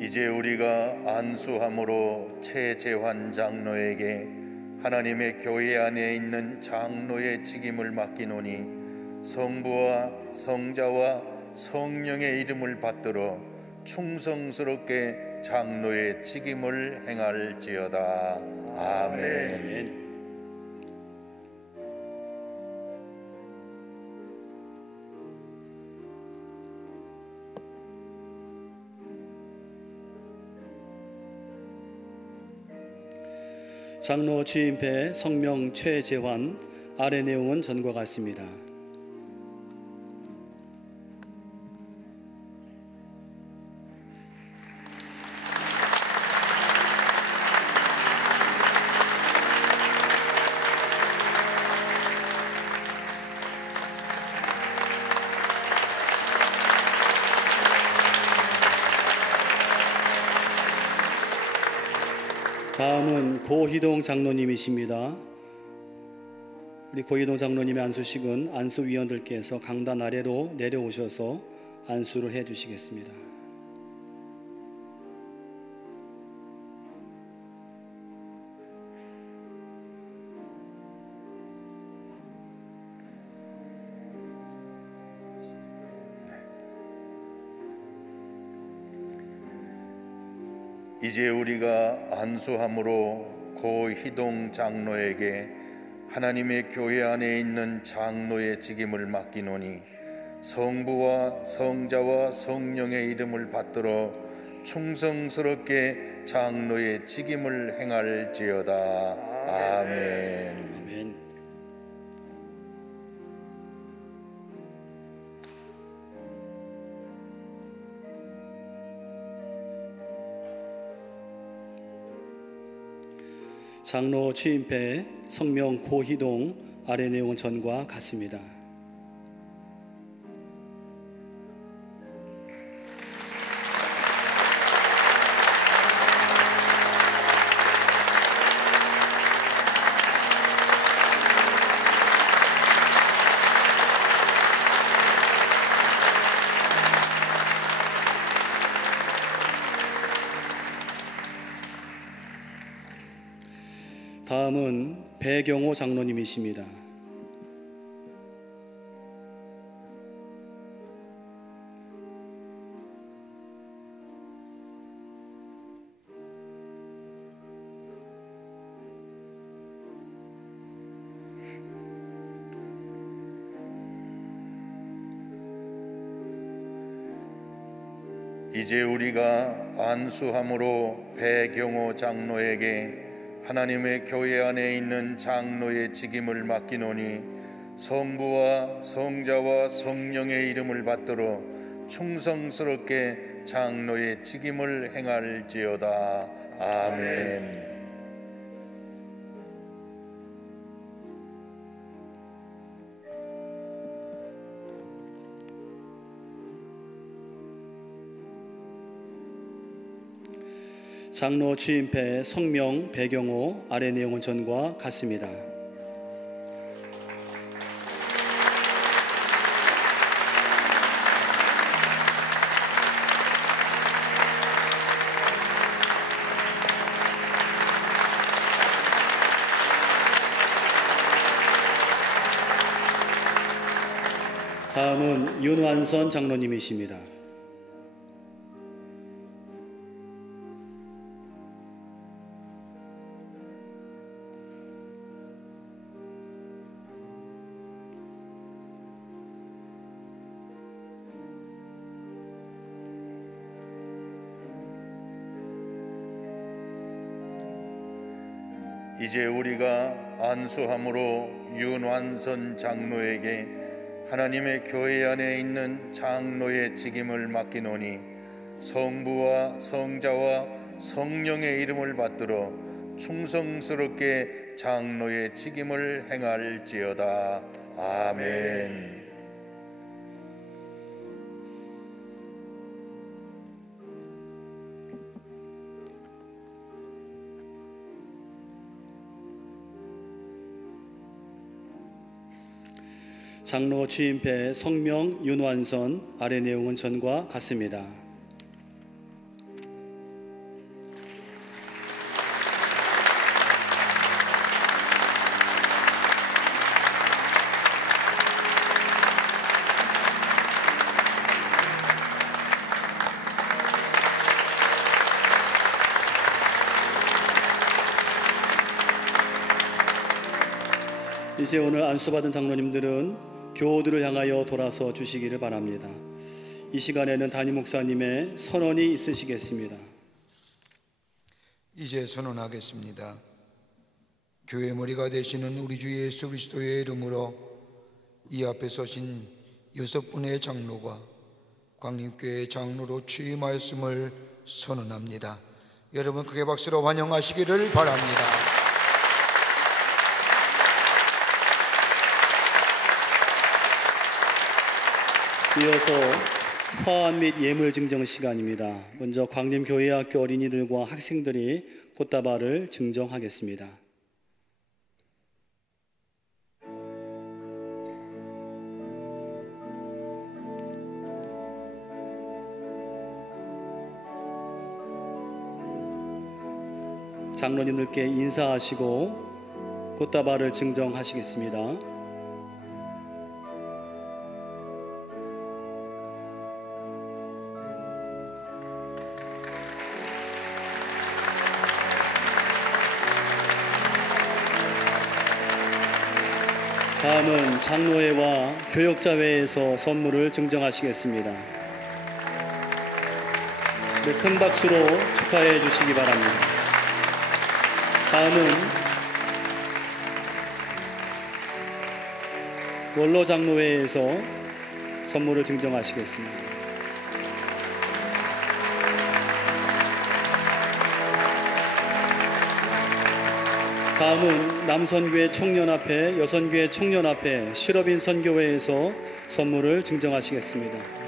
이제 우리가 안수함으로 최재환 장로에게 하나님의 교회 안에 있는 장로의 직임을 맡기노니 성부와 성자와 성령의 이름을 받들어 충성스럽게 장로의 직임을 행할지어다. 아멘. 장로 취임패 성명 최재환, 아래 내용은 전과 같습니다. 다음은 고희동 장로님이십니다. 우리 고희동 장로님의 안수식은 안수위원들께서 강단 아래로 내려오셔서 안수를 해 주시겠습니다. 이제 우리가 안수함으로 고희동 장로에게 하나님의 교회 안에 있는 장로의 직임을 맡기노니 성부와 성자와 성령의 이름을 받들어 충성스럽게 장로의 직임을 행할지어다. 아멘. 장로 취임패 성명 고희동, 아래 내용은 전과 같습니다. 다음은 배경호 장로님이십니다. 이제 우리가 안수함으로 배경호 장로에게 하나님의 교회 안에 있는 장로의 직임을 맡기노니 성부와 성자와 성령의 이름을 받들어 충성스럽게 장로의 직임을 행할지어다. 아멘. 장로 취임패 성명 배경호, 아래 내용은 전과 같습니다. 다음은 윤완선 장로님이십니다. 이제 우리가 안수함으로 윤완선 장로에게 하나님의 교회 안에 있는 장로의 직임을 맡기노니 성부와 성자와 성령의 이름을 받들어 충성스럽게 장로의 직임을 행할지어다. 아멘. 장로 취임패 성명 윤완선, 아래 내용은 전과 같습니다. 이제 오늘 안수받은 장로님들은 교우들을 향하여 돌아서 주시기를 바랍니다. 이 시간에는 담임 목사님의 선언이 있으시겠습니다. 이제 선언하겠습니다. 교회 머리가 되시는 우리 주 예수 그리스도의 이름으로 이 앞에 서신 6분의 장로가 광림교회 장로로 취임하였음을 선언합니다. 여러분 크게 박수로 환영하시기를 바랍니다. 이어서 화환 및 예물 증정 시간입니다. 먼저 광림교회학교 어린이들과 학생들이 꽃다발을 증정하겠습니다. 장로님들께 인사하시고 꽃다발을 증정하시겠습니다. 다음은 장로회와 교역자회에서 선물을 증정하시겠습니다. 네, 큰 박수로 축하해 주시기 바랍니다. 다음은 원로장로회에서 선물을 증정하시겠습니다. 다음은 남선교회 총연합회, 여선교회 총연합회, 실업인 선교회에서 선물을 증정하시겠습니다.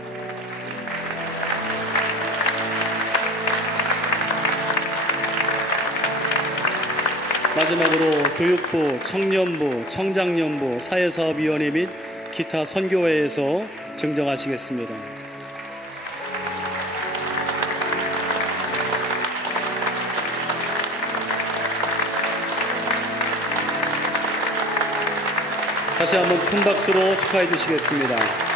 마지막으로 교육부, 청년부, 청장년부, 사회사업위원회 및 기타 선교회에서 증정하시겠습니다. 다시 한번 큰 박수로 축하해 주시겠습니다.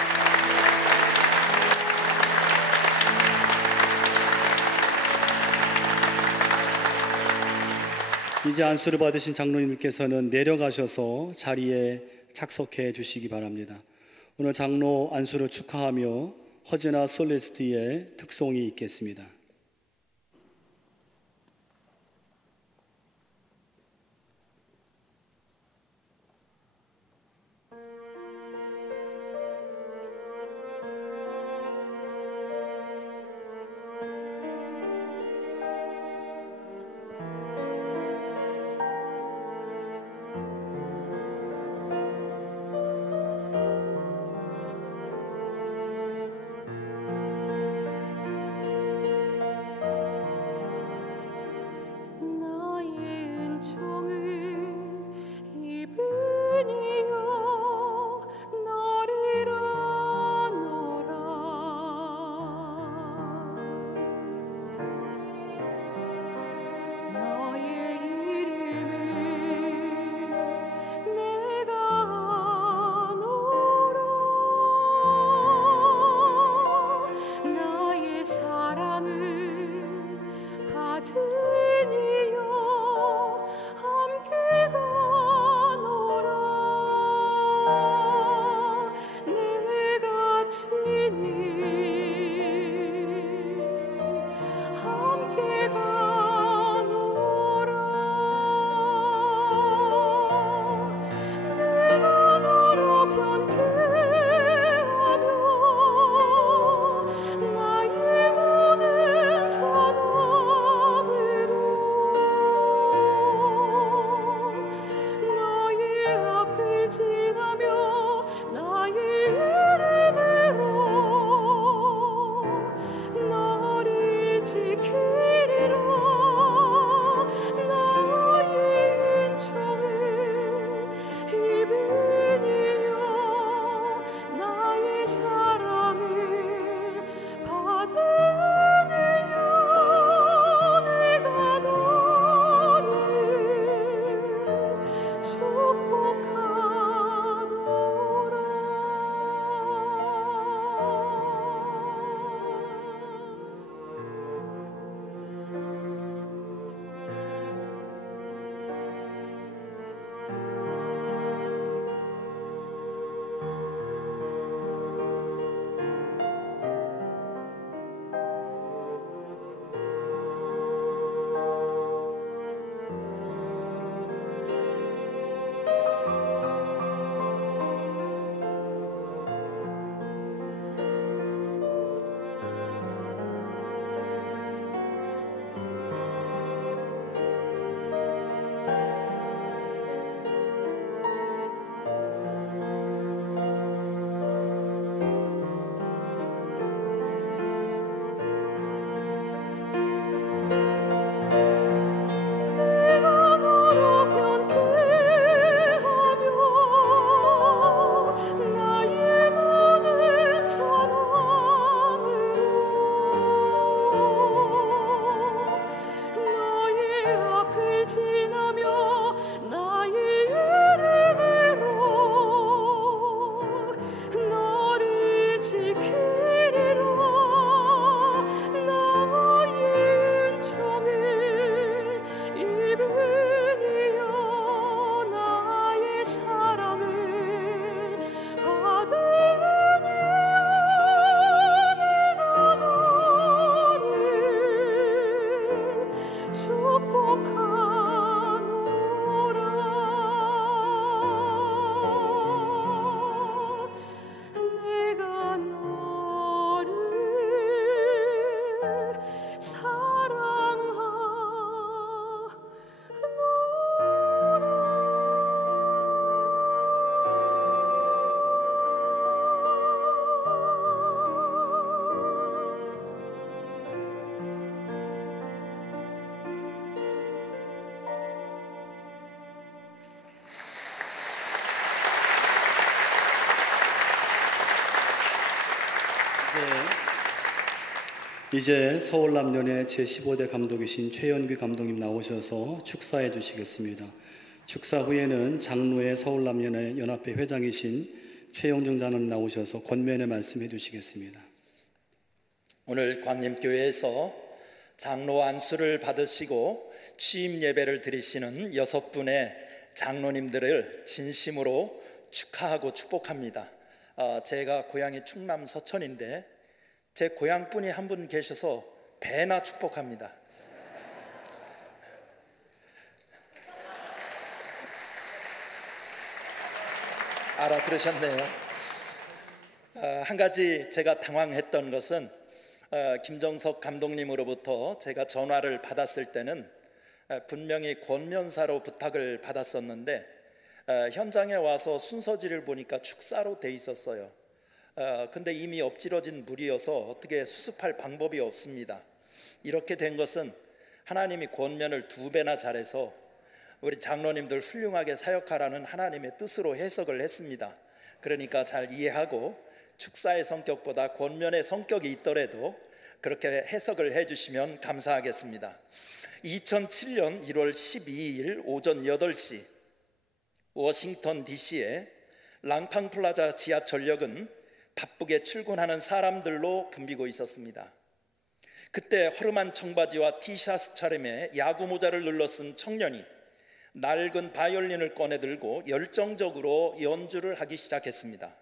이제 안수를 받으신 장로님께서는 내려가셔서 자리에 착석해 주시기 바랍니다. 오늘 장로 안수를 축하하며 허즈나 솔리스트의 특송이 있겠습니다. 나의 모든 선함을 이제 서울남연의 제15대 감독이신 최연규 감독님 나오셔서 축사해 주시겠습니다. 축사 후에는 장로의 서울남연의 연합회 회장이신 최영정 장로님 나오셔서 권면의 말씀해 주시겠습니다. 오늘 광림교회에서 장로 안수를 받으시고 취임 예배를 드리시는 6분의 장로님들을 진심으로 축하하고 축복합니다. 제가 고향이 충남 서천인데 제 고향분이 한 분 계셔서 배나 축복합니다. 알아들으셨네요. 한 가지 제가 당황했던 것은 김정석 감독님으로부터 제가 전화를 받았을 때는 분명히 권면사로 부탁을 받았었는데 현장에 와서 순서지를 보니까 축사로 돼 있었어요. 근데 이미 엎질러진 물이어서 어떻게 수습할 방법이 없습니다. 이렇게 된 것은 하나님이 권면을 2배나 잘해서 우리 장로님들 훌륭하게 사역하라는 하나님의 뜻으로 해석을 했습니다. 그러니까 잘 이해하고 축사의 성격보다 권면의 성격이 있더라도 그렇게 해석을 해주시면 감사하겠습니다. 2007년 1월 12일 오전 8시 워싱턴 DC의 랑팡플라자 지하철역은 바쁘게 출근하는 사람들로 붐비고 있었습니다. 그때 허름한 청바지와 티셔츠 차림에 야구 모자를 눌러쓴 청년이 낡은 바이올린을 꺼내 들고 열정적으로 연주를 하기 시작했습니다.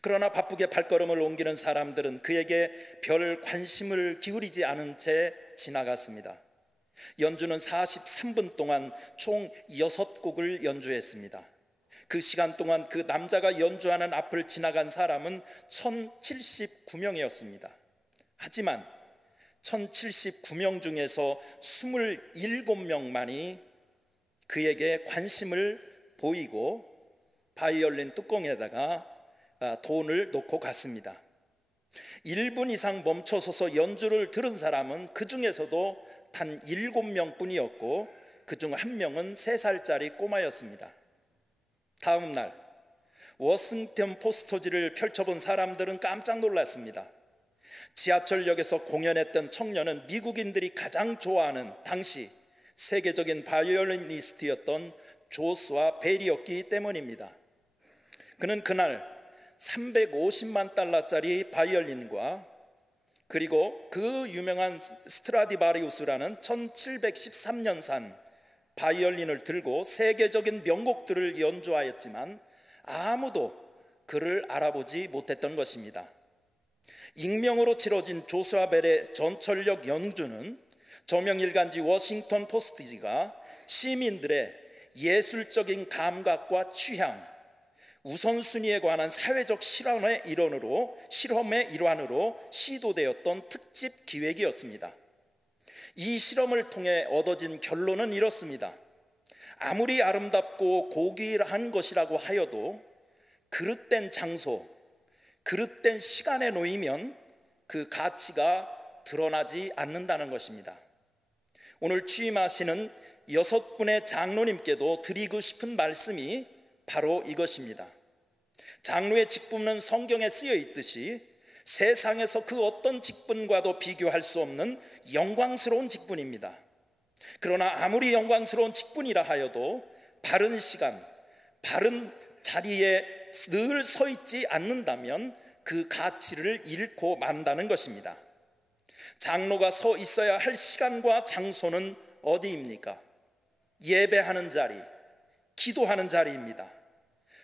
그러나 바쁘게 발걸음을 옮기는 사람들은 그에게 별 관심을 기울이지 않은 채 지나갔습니다. 연주는 43분 동안 총 6곡을 연주했습니다. 그 시간 동안 그 남자가 연주하는 앞을 지나간 사람은 1079명이었습니다. 하지만 1079명 중에서 27명만이 그에게 관심을 보이고 바이올린 뚜껑에다가 돈을 놓고 갔습니다. 1분 이상 멈춰서서 연주를 들은 사람은 그 중에서도 단 7명뿐이었고 그 중 1명은 3살짜리 꼬마였습니다. 다음 날 워싱턴 포스터지를 펼쳐본 사람들은 깜짝 놀랐습니다. 지하철역에서 공연했던 청년은 미국인들이 가장 좋아하는 당시 세계적인 바이올리니스트였던 조스와 벨이었기 때문입니다. 그는 그날 350만 달러짜리 바이올린과 그리고 그 유명한 스트라디바리우스라는 1713년산 바이올린을 들고 세계적인 명곡들을 연주하였지만 아무도 그를 알아보지 못했던 것입니다. 익명으로 치러진 조스와 벨의 전철역 연주는 저명일간지 워싱턴 포스트지가 시민들의 예술적인 감각과 취향, 우선순위에 관한 사회적 실험의 일환으로 시도되었던 특집 기획이었습니다. 이 실험을 통해 얻어진 결론은 이렇습니다. 아무리 아름답고 고귀한 것이라고 하여도 그릇된 장소, 그릇된 시간에 놓이면 그 가치가 드러나지 않는다는 것입니다. 오늘 취임하시는 6분의 장로님께도 드리고 싶은 말씀이 바로 이것입니다. 장로의 직분은 성경에 쓰여 있듯이 세상에서 그 어떤 직분과도 비교할 수 없는 영광스러운 직분입니다. 그러나 아무리 영광스러운 직분이라 하여도 바른 시간, 바른 자리에 늘 서 있지 않는다면 그 가치를 잃고 만다는 것입니다. 장로가 서 있어야 할 시간과 장소는 어디입니까? 예배하는 자리, 기도하는 자리입니다.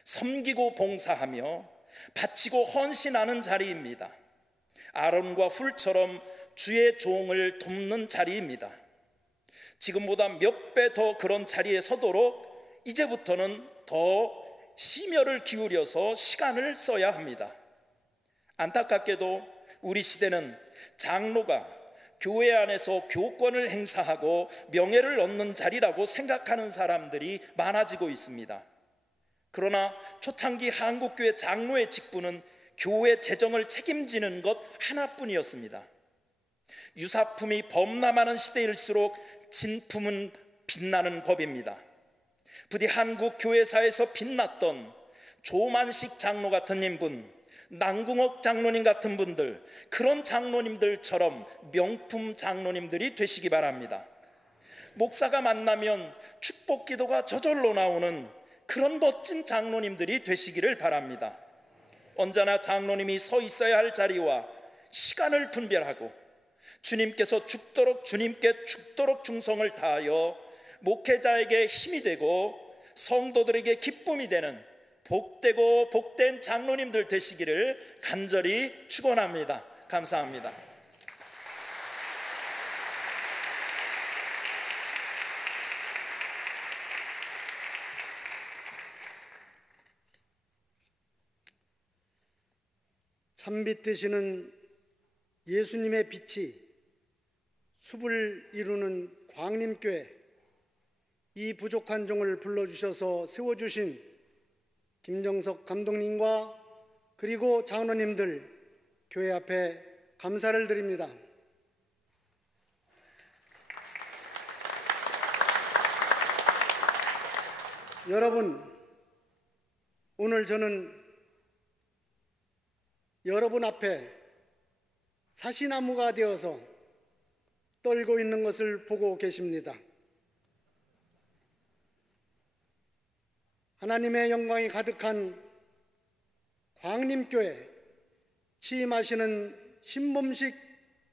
섬기고 봉사하며 바치고 헌신하는 자리입니다. 아론과 훌처럼 주의 종을 돕는 자리입니다. 지금보다 몇 배 더 그런 자리에 서도록 이제부터는 더 심혈을 기울여서 시간을 써야 합니다. 안타깝게도 우리 시대는 장로가 교회 안에서 교권을 행사하고 명예를 얻는 자리라고 생각하는 사람들이 많아지고 있습니다. 그러나 초창기 한국교회 장로의 직분은 교회 재정을 책임지는 것 하나뿐이었습니다. 유사품이 범람하는 시대일수록 진품은 빛나는 법입니다. 부디 한국 교회사에서 빛났던 조만식 장로 같은 인분, 남궁옥 장로님 같은 분들, 그런 장로님들처럼 명품 장로님들이 되시기 바랍니다. 목사가 만나면 축복 기도가 저절로 나오는 그런 멋진 장로님들이 되시기를 바랍니다. 언제나 장로님이 서 있어야 할 자리와 시간을 분별하고 주님께서 주님께 죽도록 중성을 다하여 목회자에게 힘이 되고 성도들에게 기쁨이 되는 복되고 복된 장로님들 되시기를 간절히 축원합니다. 감사합니다. 참빛 되시는 예수님의 빛이 숲을 이루는 광림교회, 이 부족한 종을 불러주셔서 세워주신 김정석 감독님과 그리고 장로님들 교회 앞에 감사를 드립니다. 여러분, 오늘 저는 여러분 앞에 사시나무가 되어서 떨고 있는 것을 보고 계십니다. 하나님의 영광이 가득한 광림교회 취임하시는 신범식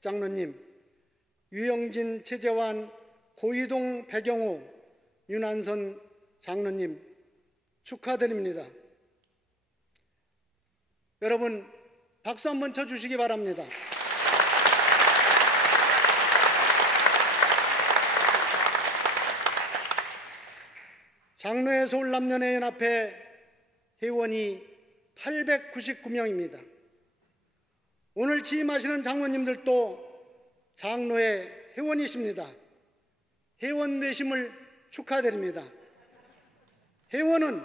장로님, 유영진, 최재환, 고이동, 배경호, 윤한선 장로님 축하드립니다. 여러분 박수 한번 쳐주시기 바랍니다. 장로회 서울남녀연합회 회원이 899명입니다. 오늘 취임하시는 장로님들도 장로회 회원이십니다. 회원 되심을 축하드립니다. 회원은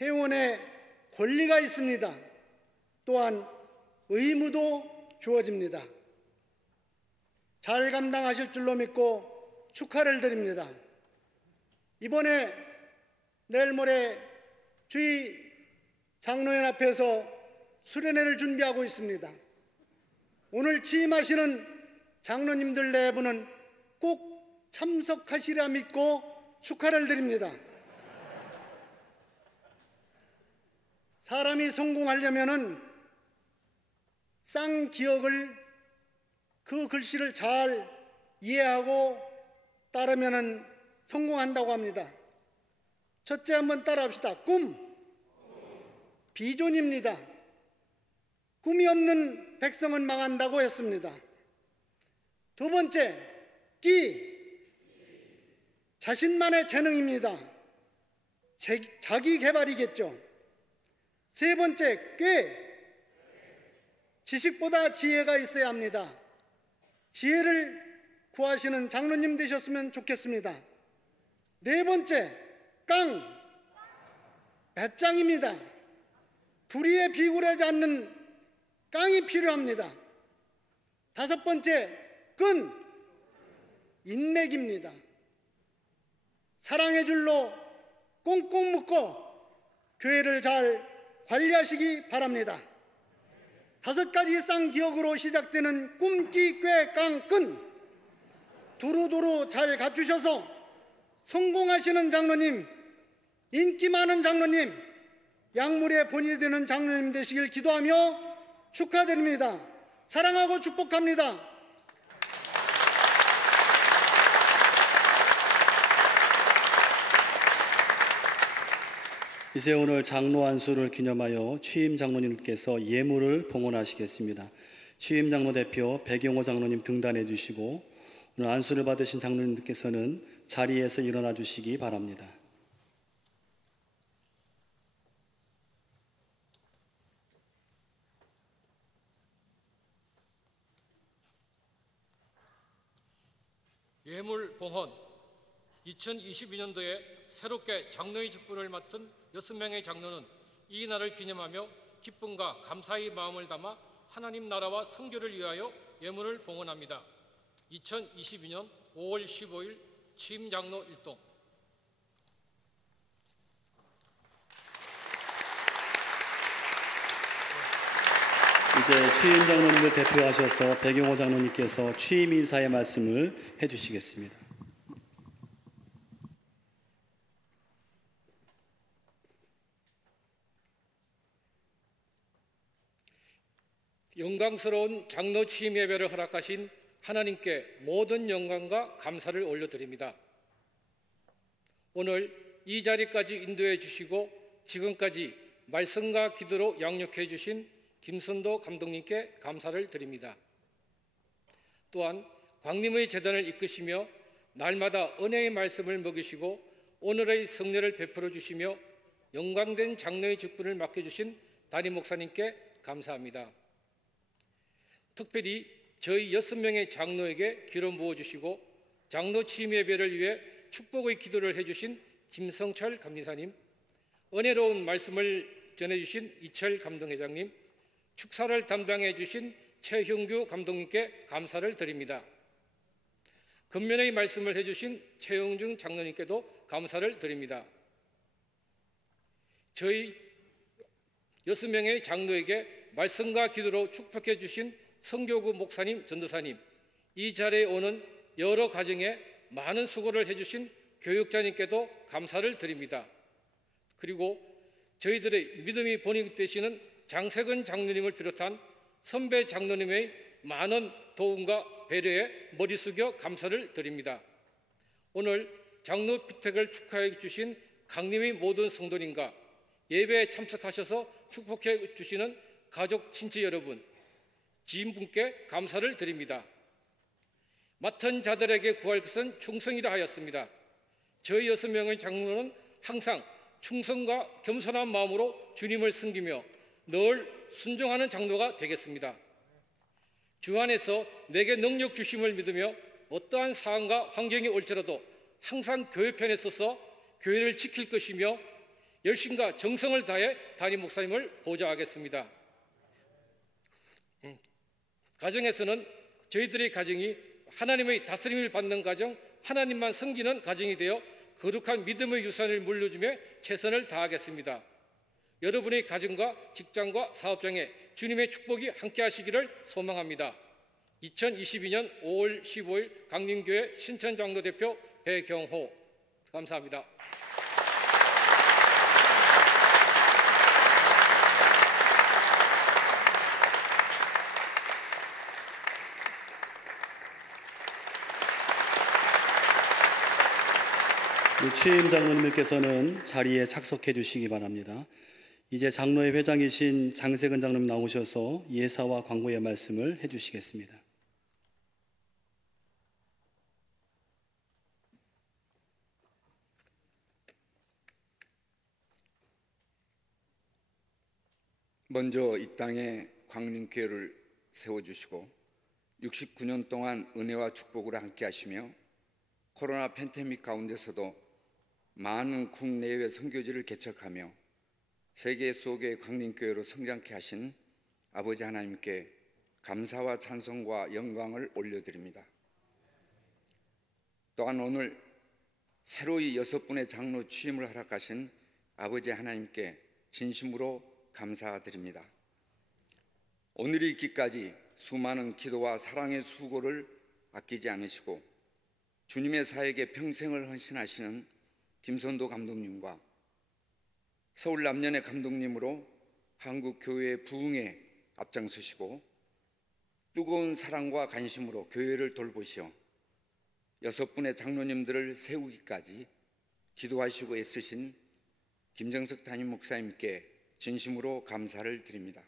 회원의 권리가 있습니다. 또한 의무도 주어집니다. 잘 감당하실 줄로 믿고 축하를 드립니다. 이번에 내일 모레 주의 장로연합회에서 수련회를 준비하고 있습니다. 오늘 취임하시는 장로님들 내부는 꼭 참석하시리라 믿고 축하를 드립니다. 사람이 성공하려면은 쌍기역을 그 글씨를 잘 이해하고 따르면은 성공한다고 합니다. 첫째 한번 따라합시다. 꿈. 비전입니다. 꿈이 없는 백성은 망한다고 했습니다. 두 번째, 끼. 자신만의 재능입니다. 자기 개발이겠죠. 세 번째, 꾀. 지식보다 지혜가 있어야 합니다. 지혜를 구하시는 장로님 되셨으면 좋겠습니다. 네 번째, 깡. 배짱입니다. 불의에 비굴하지 않는 깡이 필요합니다. 다섯 번째, 끈. 인맥입니다. 사랑의 줄로 꽁꽁 묶어 교회를 잘 관리하시기 바랍니다. 다섯 가지 쌍기역으로 시작되는 꿈, 끼, 꾀, 깡, 끈. 두루두루 잘 갖추셔서 성공하시는 장로님, 인기 많은 장로님, 약물의 본이 되는 장로님 되시길 기도하며 축하드립니다. 사랑하고 축복합니다. 이제 오늘 장로 안수를 기념하여 취임 장로님께서 예물을 봉헌하시겠습니다. 취임 장로 대표 백영호 장로님 등단해 주시고 오늘 안수를 받으신 장로님께서는 자리에서 일어나 주시기 바랍니다. 예물 봉헌 2022년도에 새롭게 장로의 직분을 맡은 6명의 장로는 이 날을 기념하며 기쁨과 감사의 마음을 담아 하나님 나라와 선교를 위하여 예물을 봉헌합니다. 2022년 5월 15일 취임 장로 일동. 이제 취임 장로님을 대표하셔서 백영호 장로님께서 취임 인사의 말씀을 해주시겠습니다. 영광스러운 장로 취임 예배를 허락하신 하나님께 모든 영광과 감사를 올려드립니다. 오늘 이 자리까지 인도해 주시고 지금까지 말씀과 기도로 양육해 주신 김선도 감독님께 감사를 드립니다. 또한 광림의 재단을 이끄시며 날마다 은혜의 말씀을 먹이시고 오늘의 성례를 베풀어 주시며 영광된 장로의 직분을 맡겨주신 담임 목사님께 감사합니다. 특별히 저희 6명의 장로에게 기름 부어주시고 장로 취임 예배를 위해 축복의 기도를 해주신 김성철 감리사님, 은혜로운 말씀을 전해주신 이철 감동회장님, 축사를 담당해 주신 최형규 감독님께 감사를 드립니다. 근면의 말씀을 해주신 최영중 장로님께도 감사를 드립니다. 저희 6명의 장로에게 말씀과 기도로 축복해 주신 성교구 목사님, 전도사님, 이 자리에 오는 여러 가정에 많은 수고를 해주신 교육자님께도 감사를 드립니다. 그리고 저희들의 믿음이 본이 되시는 장세근 장로님을 비롯한 선배 장로님의 많은 도움과 배려에 머리 숙여 감사를 드립니다. 오늘 장로 피택을 축하해 주신 강림의 모든 성도님과 예배에 참석하셔서 축복해 주시는 가족, 친지 여러분, 지인분께 감사를 드립니다. 맡은 자들에게 구할 것은 충성이라 하였습니다. 저희 6명의 장로는 항상 충성과 겸손한 마음으로 주님을 섬기며 늘 순종하는 장로가 되겠습니다. 주 안에서 내게 능력 주심을 믿으며 어떠한 상황과 환경이 올지라도 항상 교회 편에 서서 교회를 지킬 것이며 열심과 정성을 다해 담임 목사님을 보좌하겠습니다. 가정에서는 저희들의 가정이 하나님의 다스림을 받는 가정, 하나님만 섬기는 가정이 되어 거룩한 믿음의 유산을 물려주며 최선을 다하겠습니다. 여러분의 가정과 직장과 사업장에 주님의 축복이 함께 하시기를 소망합니다. 2022년 5월 15일 강림교회 신천장로 대표 배경호. 감사합니다. 취임 장로님께서는 자리에 착석해 주시기 바랍니다. 이제 장로회 회장이신 장세근 장로님 나오셔서 예사와 광고의 말씀을 해주시겠습니다. 먼저 이 땅에 광림교회를 세워주시고 69년 동안 은혜와 축복으로 함께 하시며 코로나 팬데믹 가운데서도 많은 국내외 선교지를 개척하며 세계 속의 광림교회로 성장케 하신 아버지 하나님께 감사와 찬송과 영광을 올려드립니다. 또한 오늘 새로이 6분의 장로 취임을 허락하신 아버지 하나님께 진심으로 감사드립니다. 오늘이 있기까지 수많은 기도와 사랑의 수고를 아끼지 않으시고 주님의 사역에 평생을 헌신하시는 김선도 감독님과 서울 남년의 감독님으로 한국 교회의 부흥에 앞장서시고 뜨거운 사랑과 관심으로 교회를 돌보시어 6분의 장로님들을 세우기까지 기도하시고 애쓰신 김정석 담임 목사님께 진심으로 감사를 드립니다.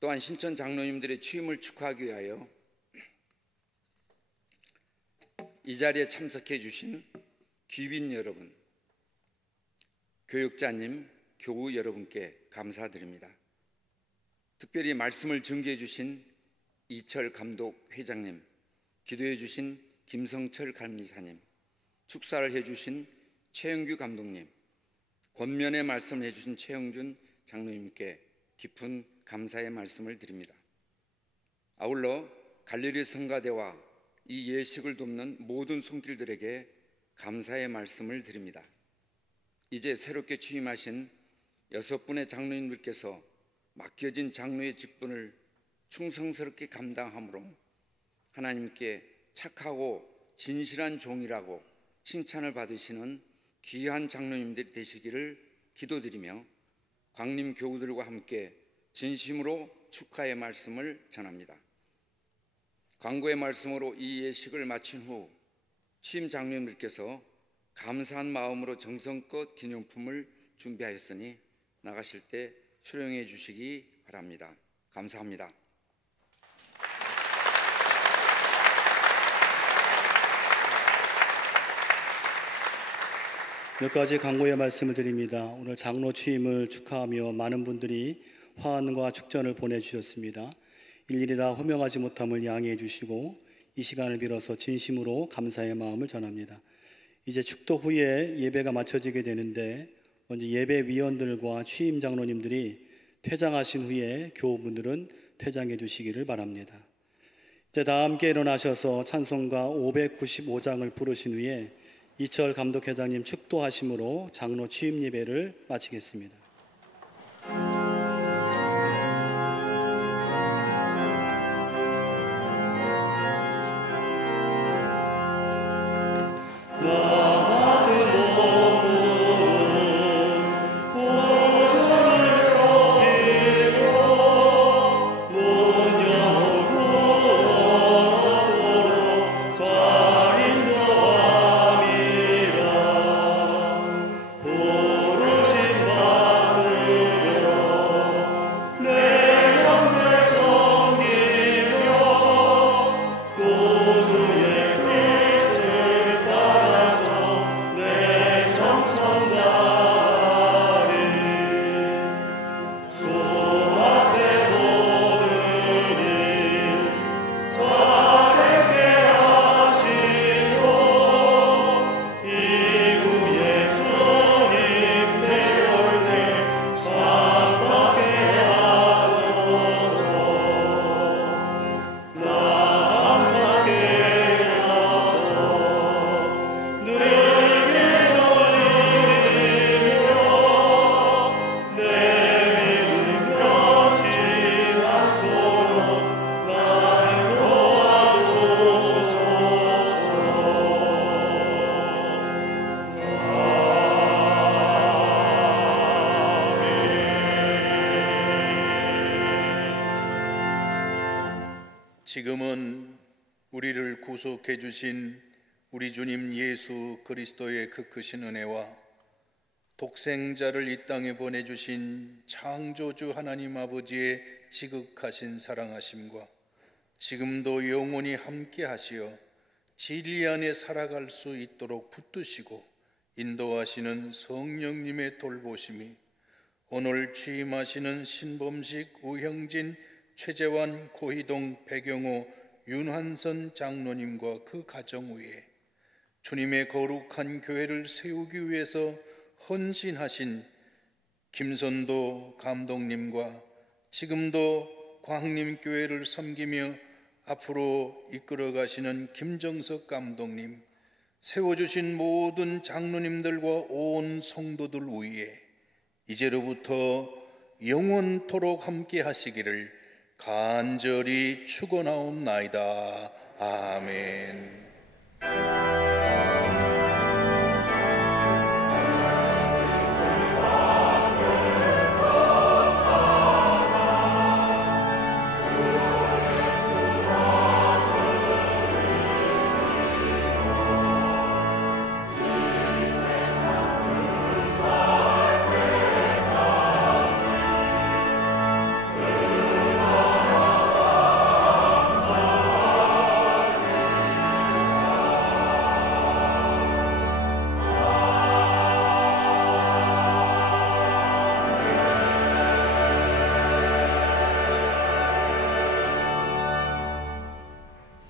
또한 신천 장로님들의 취임을 축하하기 위하여 이 자리에 참석해 주신 귀빈 여러분, 교육자님, 교우 여러분께 감사드립니다. 특별히 말씀을 증거해 주신 이철 감독 회장님, 기도해 주신 김성철 감리사님, 축사를 해 주신 최영규 감독님, 권면의 말씀을 해 주신 최영준 장로님께 깊은 감사의 말씀을 드립니다. 아울러 갈릴리 성가대와 이 예식을 돕는 모든 손길들에게 감사의 말씀을 드립니다. 이제 새롭게 취임하신 6분의 장로님들께서 맡겨진 장로의 직분을 충성스럽게 감당함으로 하나님께 착하고 진실한 종이라고 칭찬을 받으시는 귀한 장로님들이 되시기를 기도드리며 광림 교우들과 함께 진심으로 축하의 말씀을 전합니다. 광고의 말씀으로 이 예식을 마친 후 취임 장로님들께서 감사한 마음으로 정성껏 기념품을 준비하였으니 나가실 때 수령해 주시기 바랍니다. 감사합니다. 몇 가지 강고의 말씀을 드립니다. 오늘 장로 취임을 축하하며 많은 분들이 화환과 축전을 보내주셨습니다. 일일이 다 호명하지 못함을 양해해 주시고 이 시간을 빌어서 진심으로 감사의 마음을 전합니다. 이제 축도 후에 예배가 마쳐지게 되는데 먼저 예배위원들과 취임 장로님들이 퇴장하신 후에 교우분들은 퇴장해 주시기를 바랍니다. 이제 다 함께 일어나셔서 찬송가 595장을 부르신 후에 이철 감독회장님 축도하심으로 장로 취임 예배를 마치겠습니다. 지금은 우리를 구속해 주신 우리 주님 예수 그리스도의 그 크신 은혜와 독생자를 이 땅에 보내주신 창조주 하나님 아버지의 지극하신 사랑하심과 지금도 영원히 함께 하시어 진리 안에 살아갈 수 있도록 붙드시고 인도하시는 성령님의 돌보심이 오늘 취임하시는 신범식, 우형진, 최재환, 고희동, 배경호, 윤환선 장로님과 그 가정 위에 주님의 거룩한 교회를 세우기 위해서 헌신하신 김선도 감독님과 지금도 광림교회를 섬기며 앞으로 이끌어가시는 김정석 감독님, 세워주신 모든 장로님들과 온 성도들 위에 이제로부터 영원토록 함께 하시기를 간절히 축원하옵나이다. 아멘.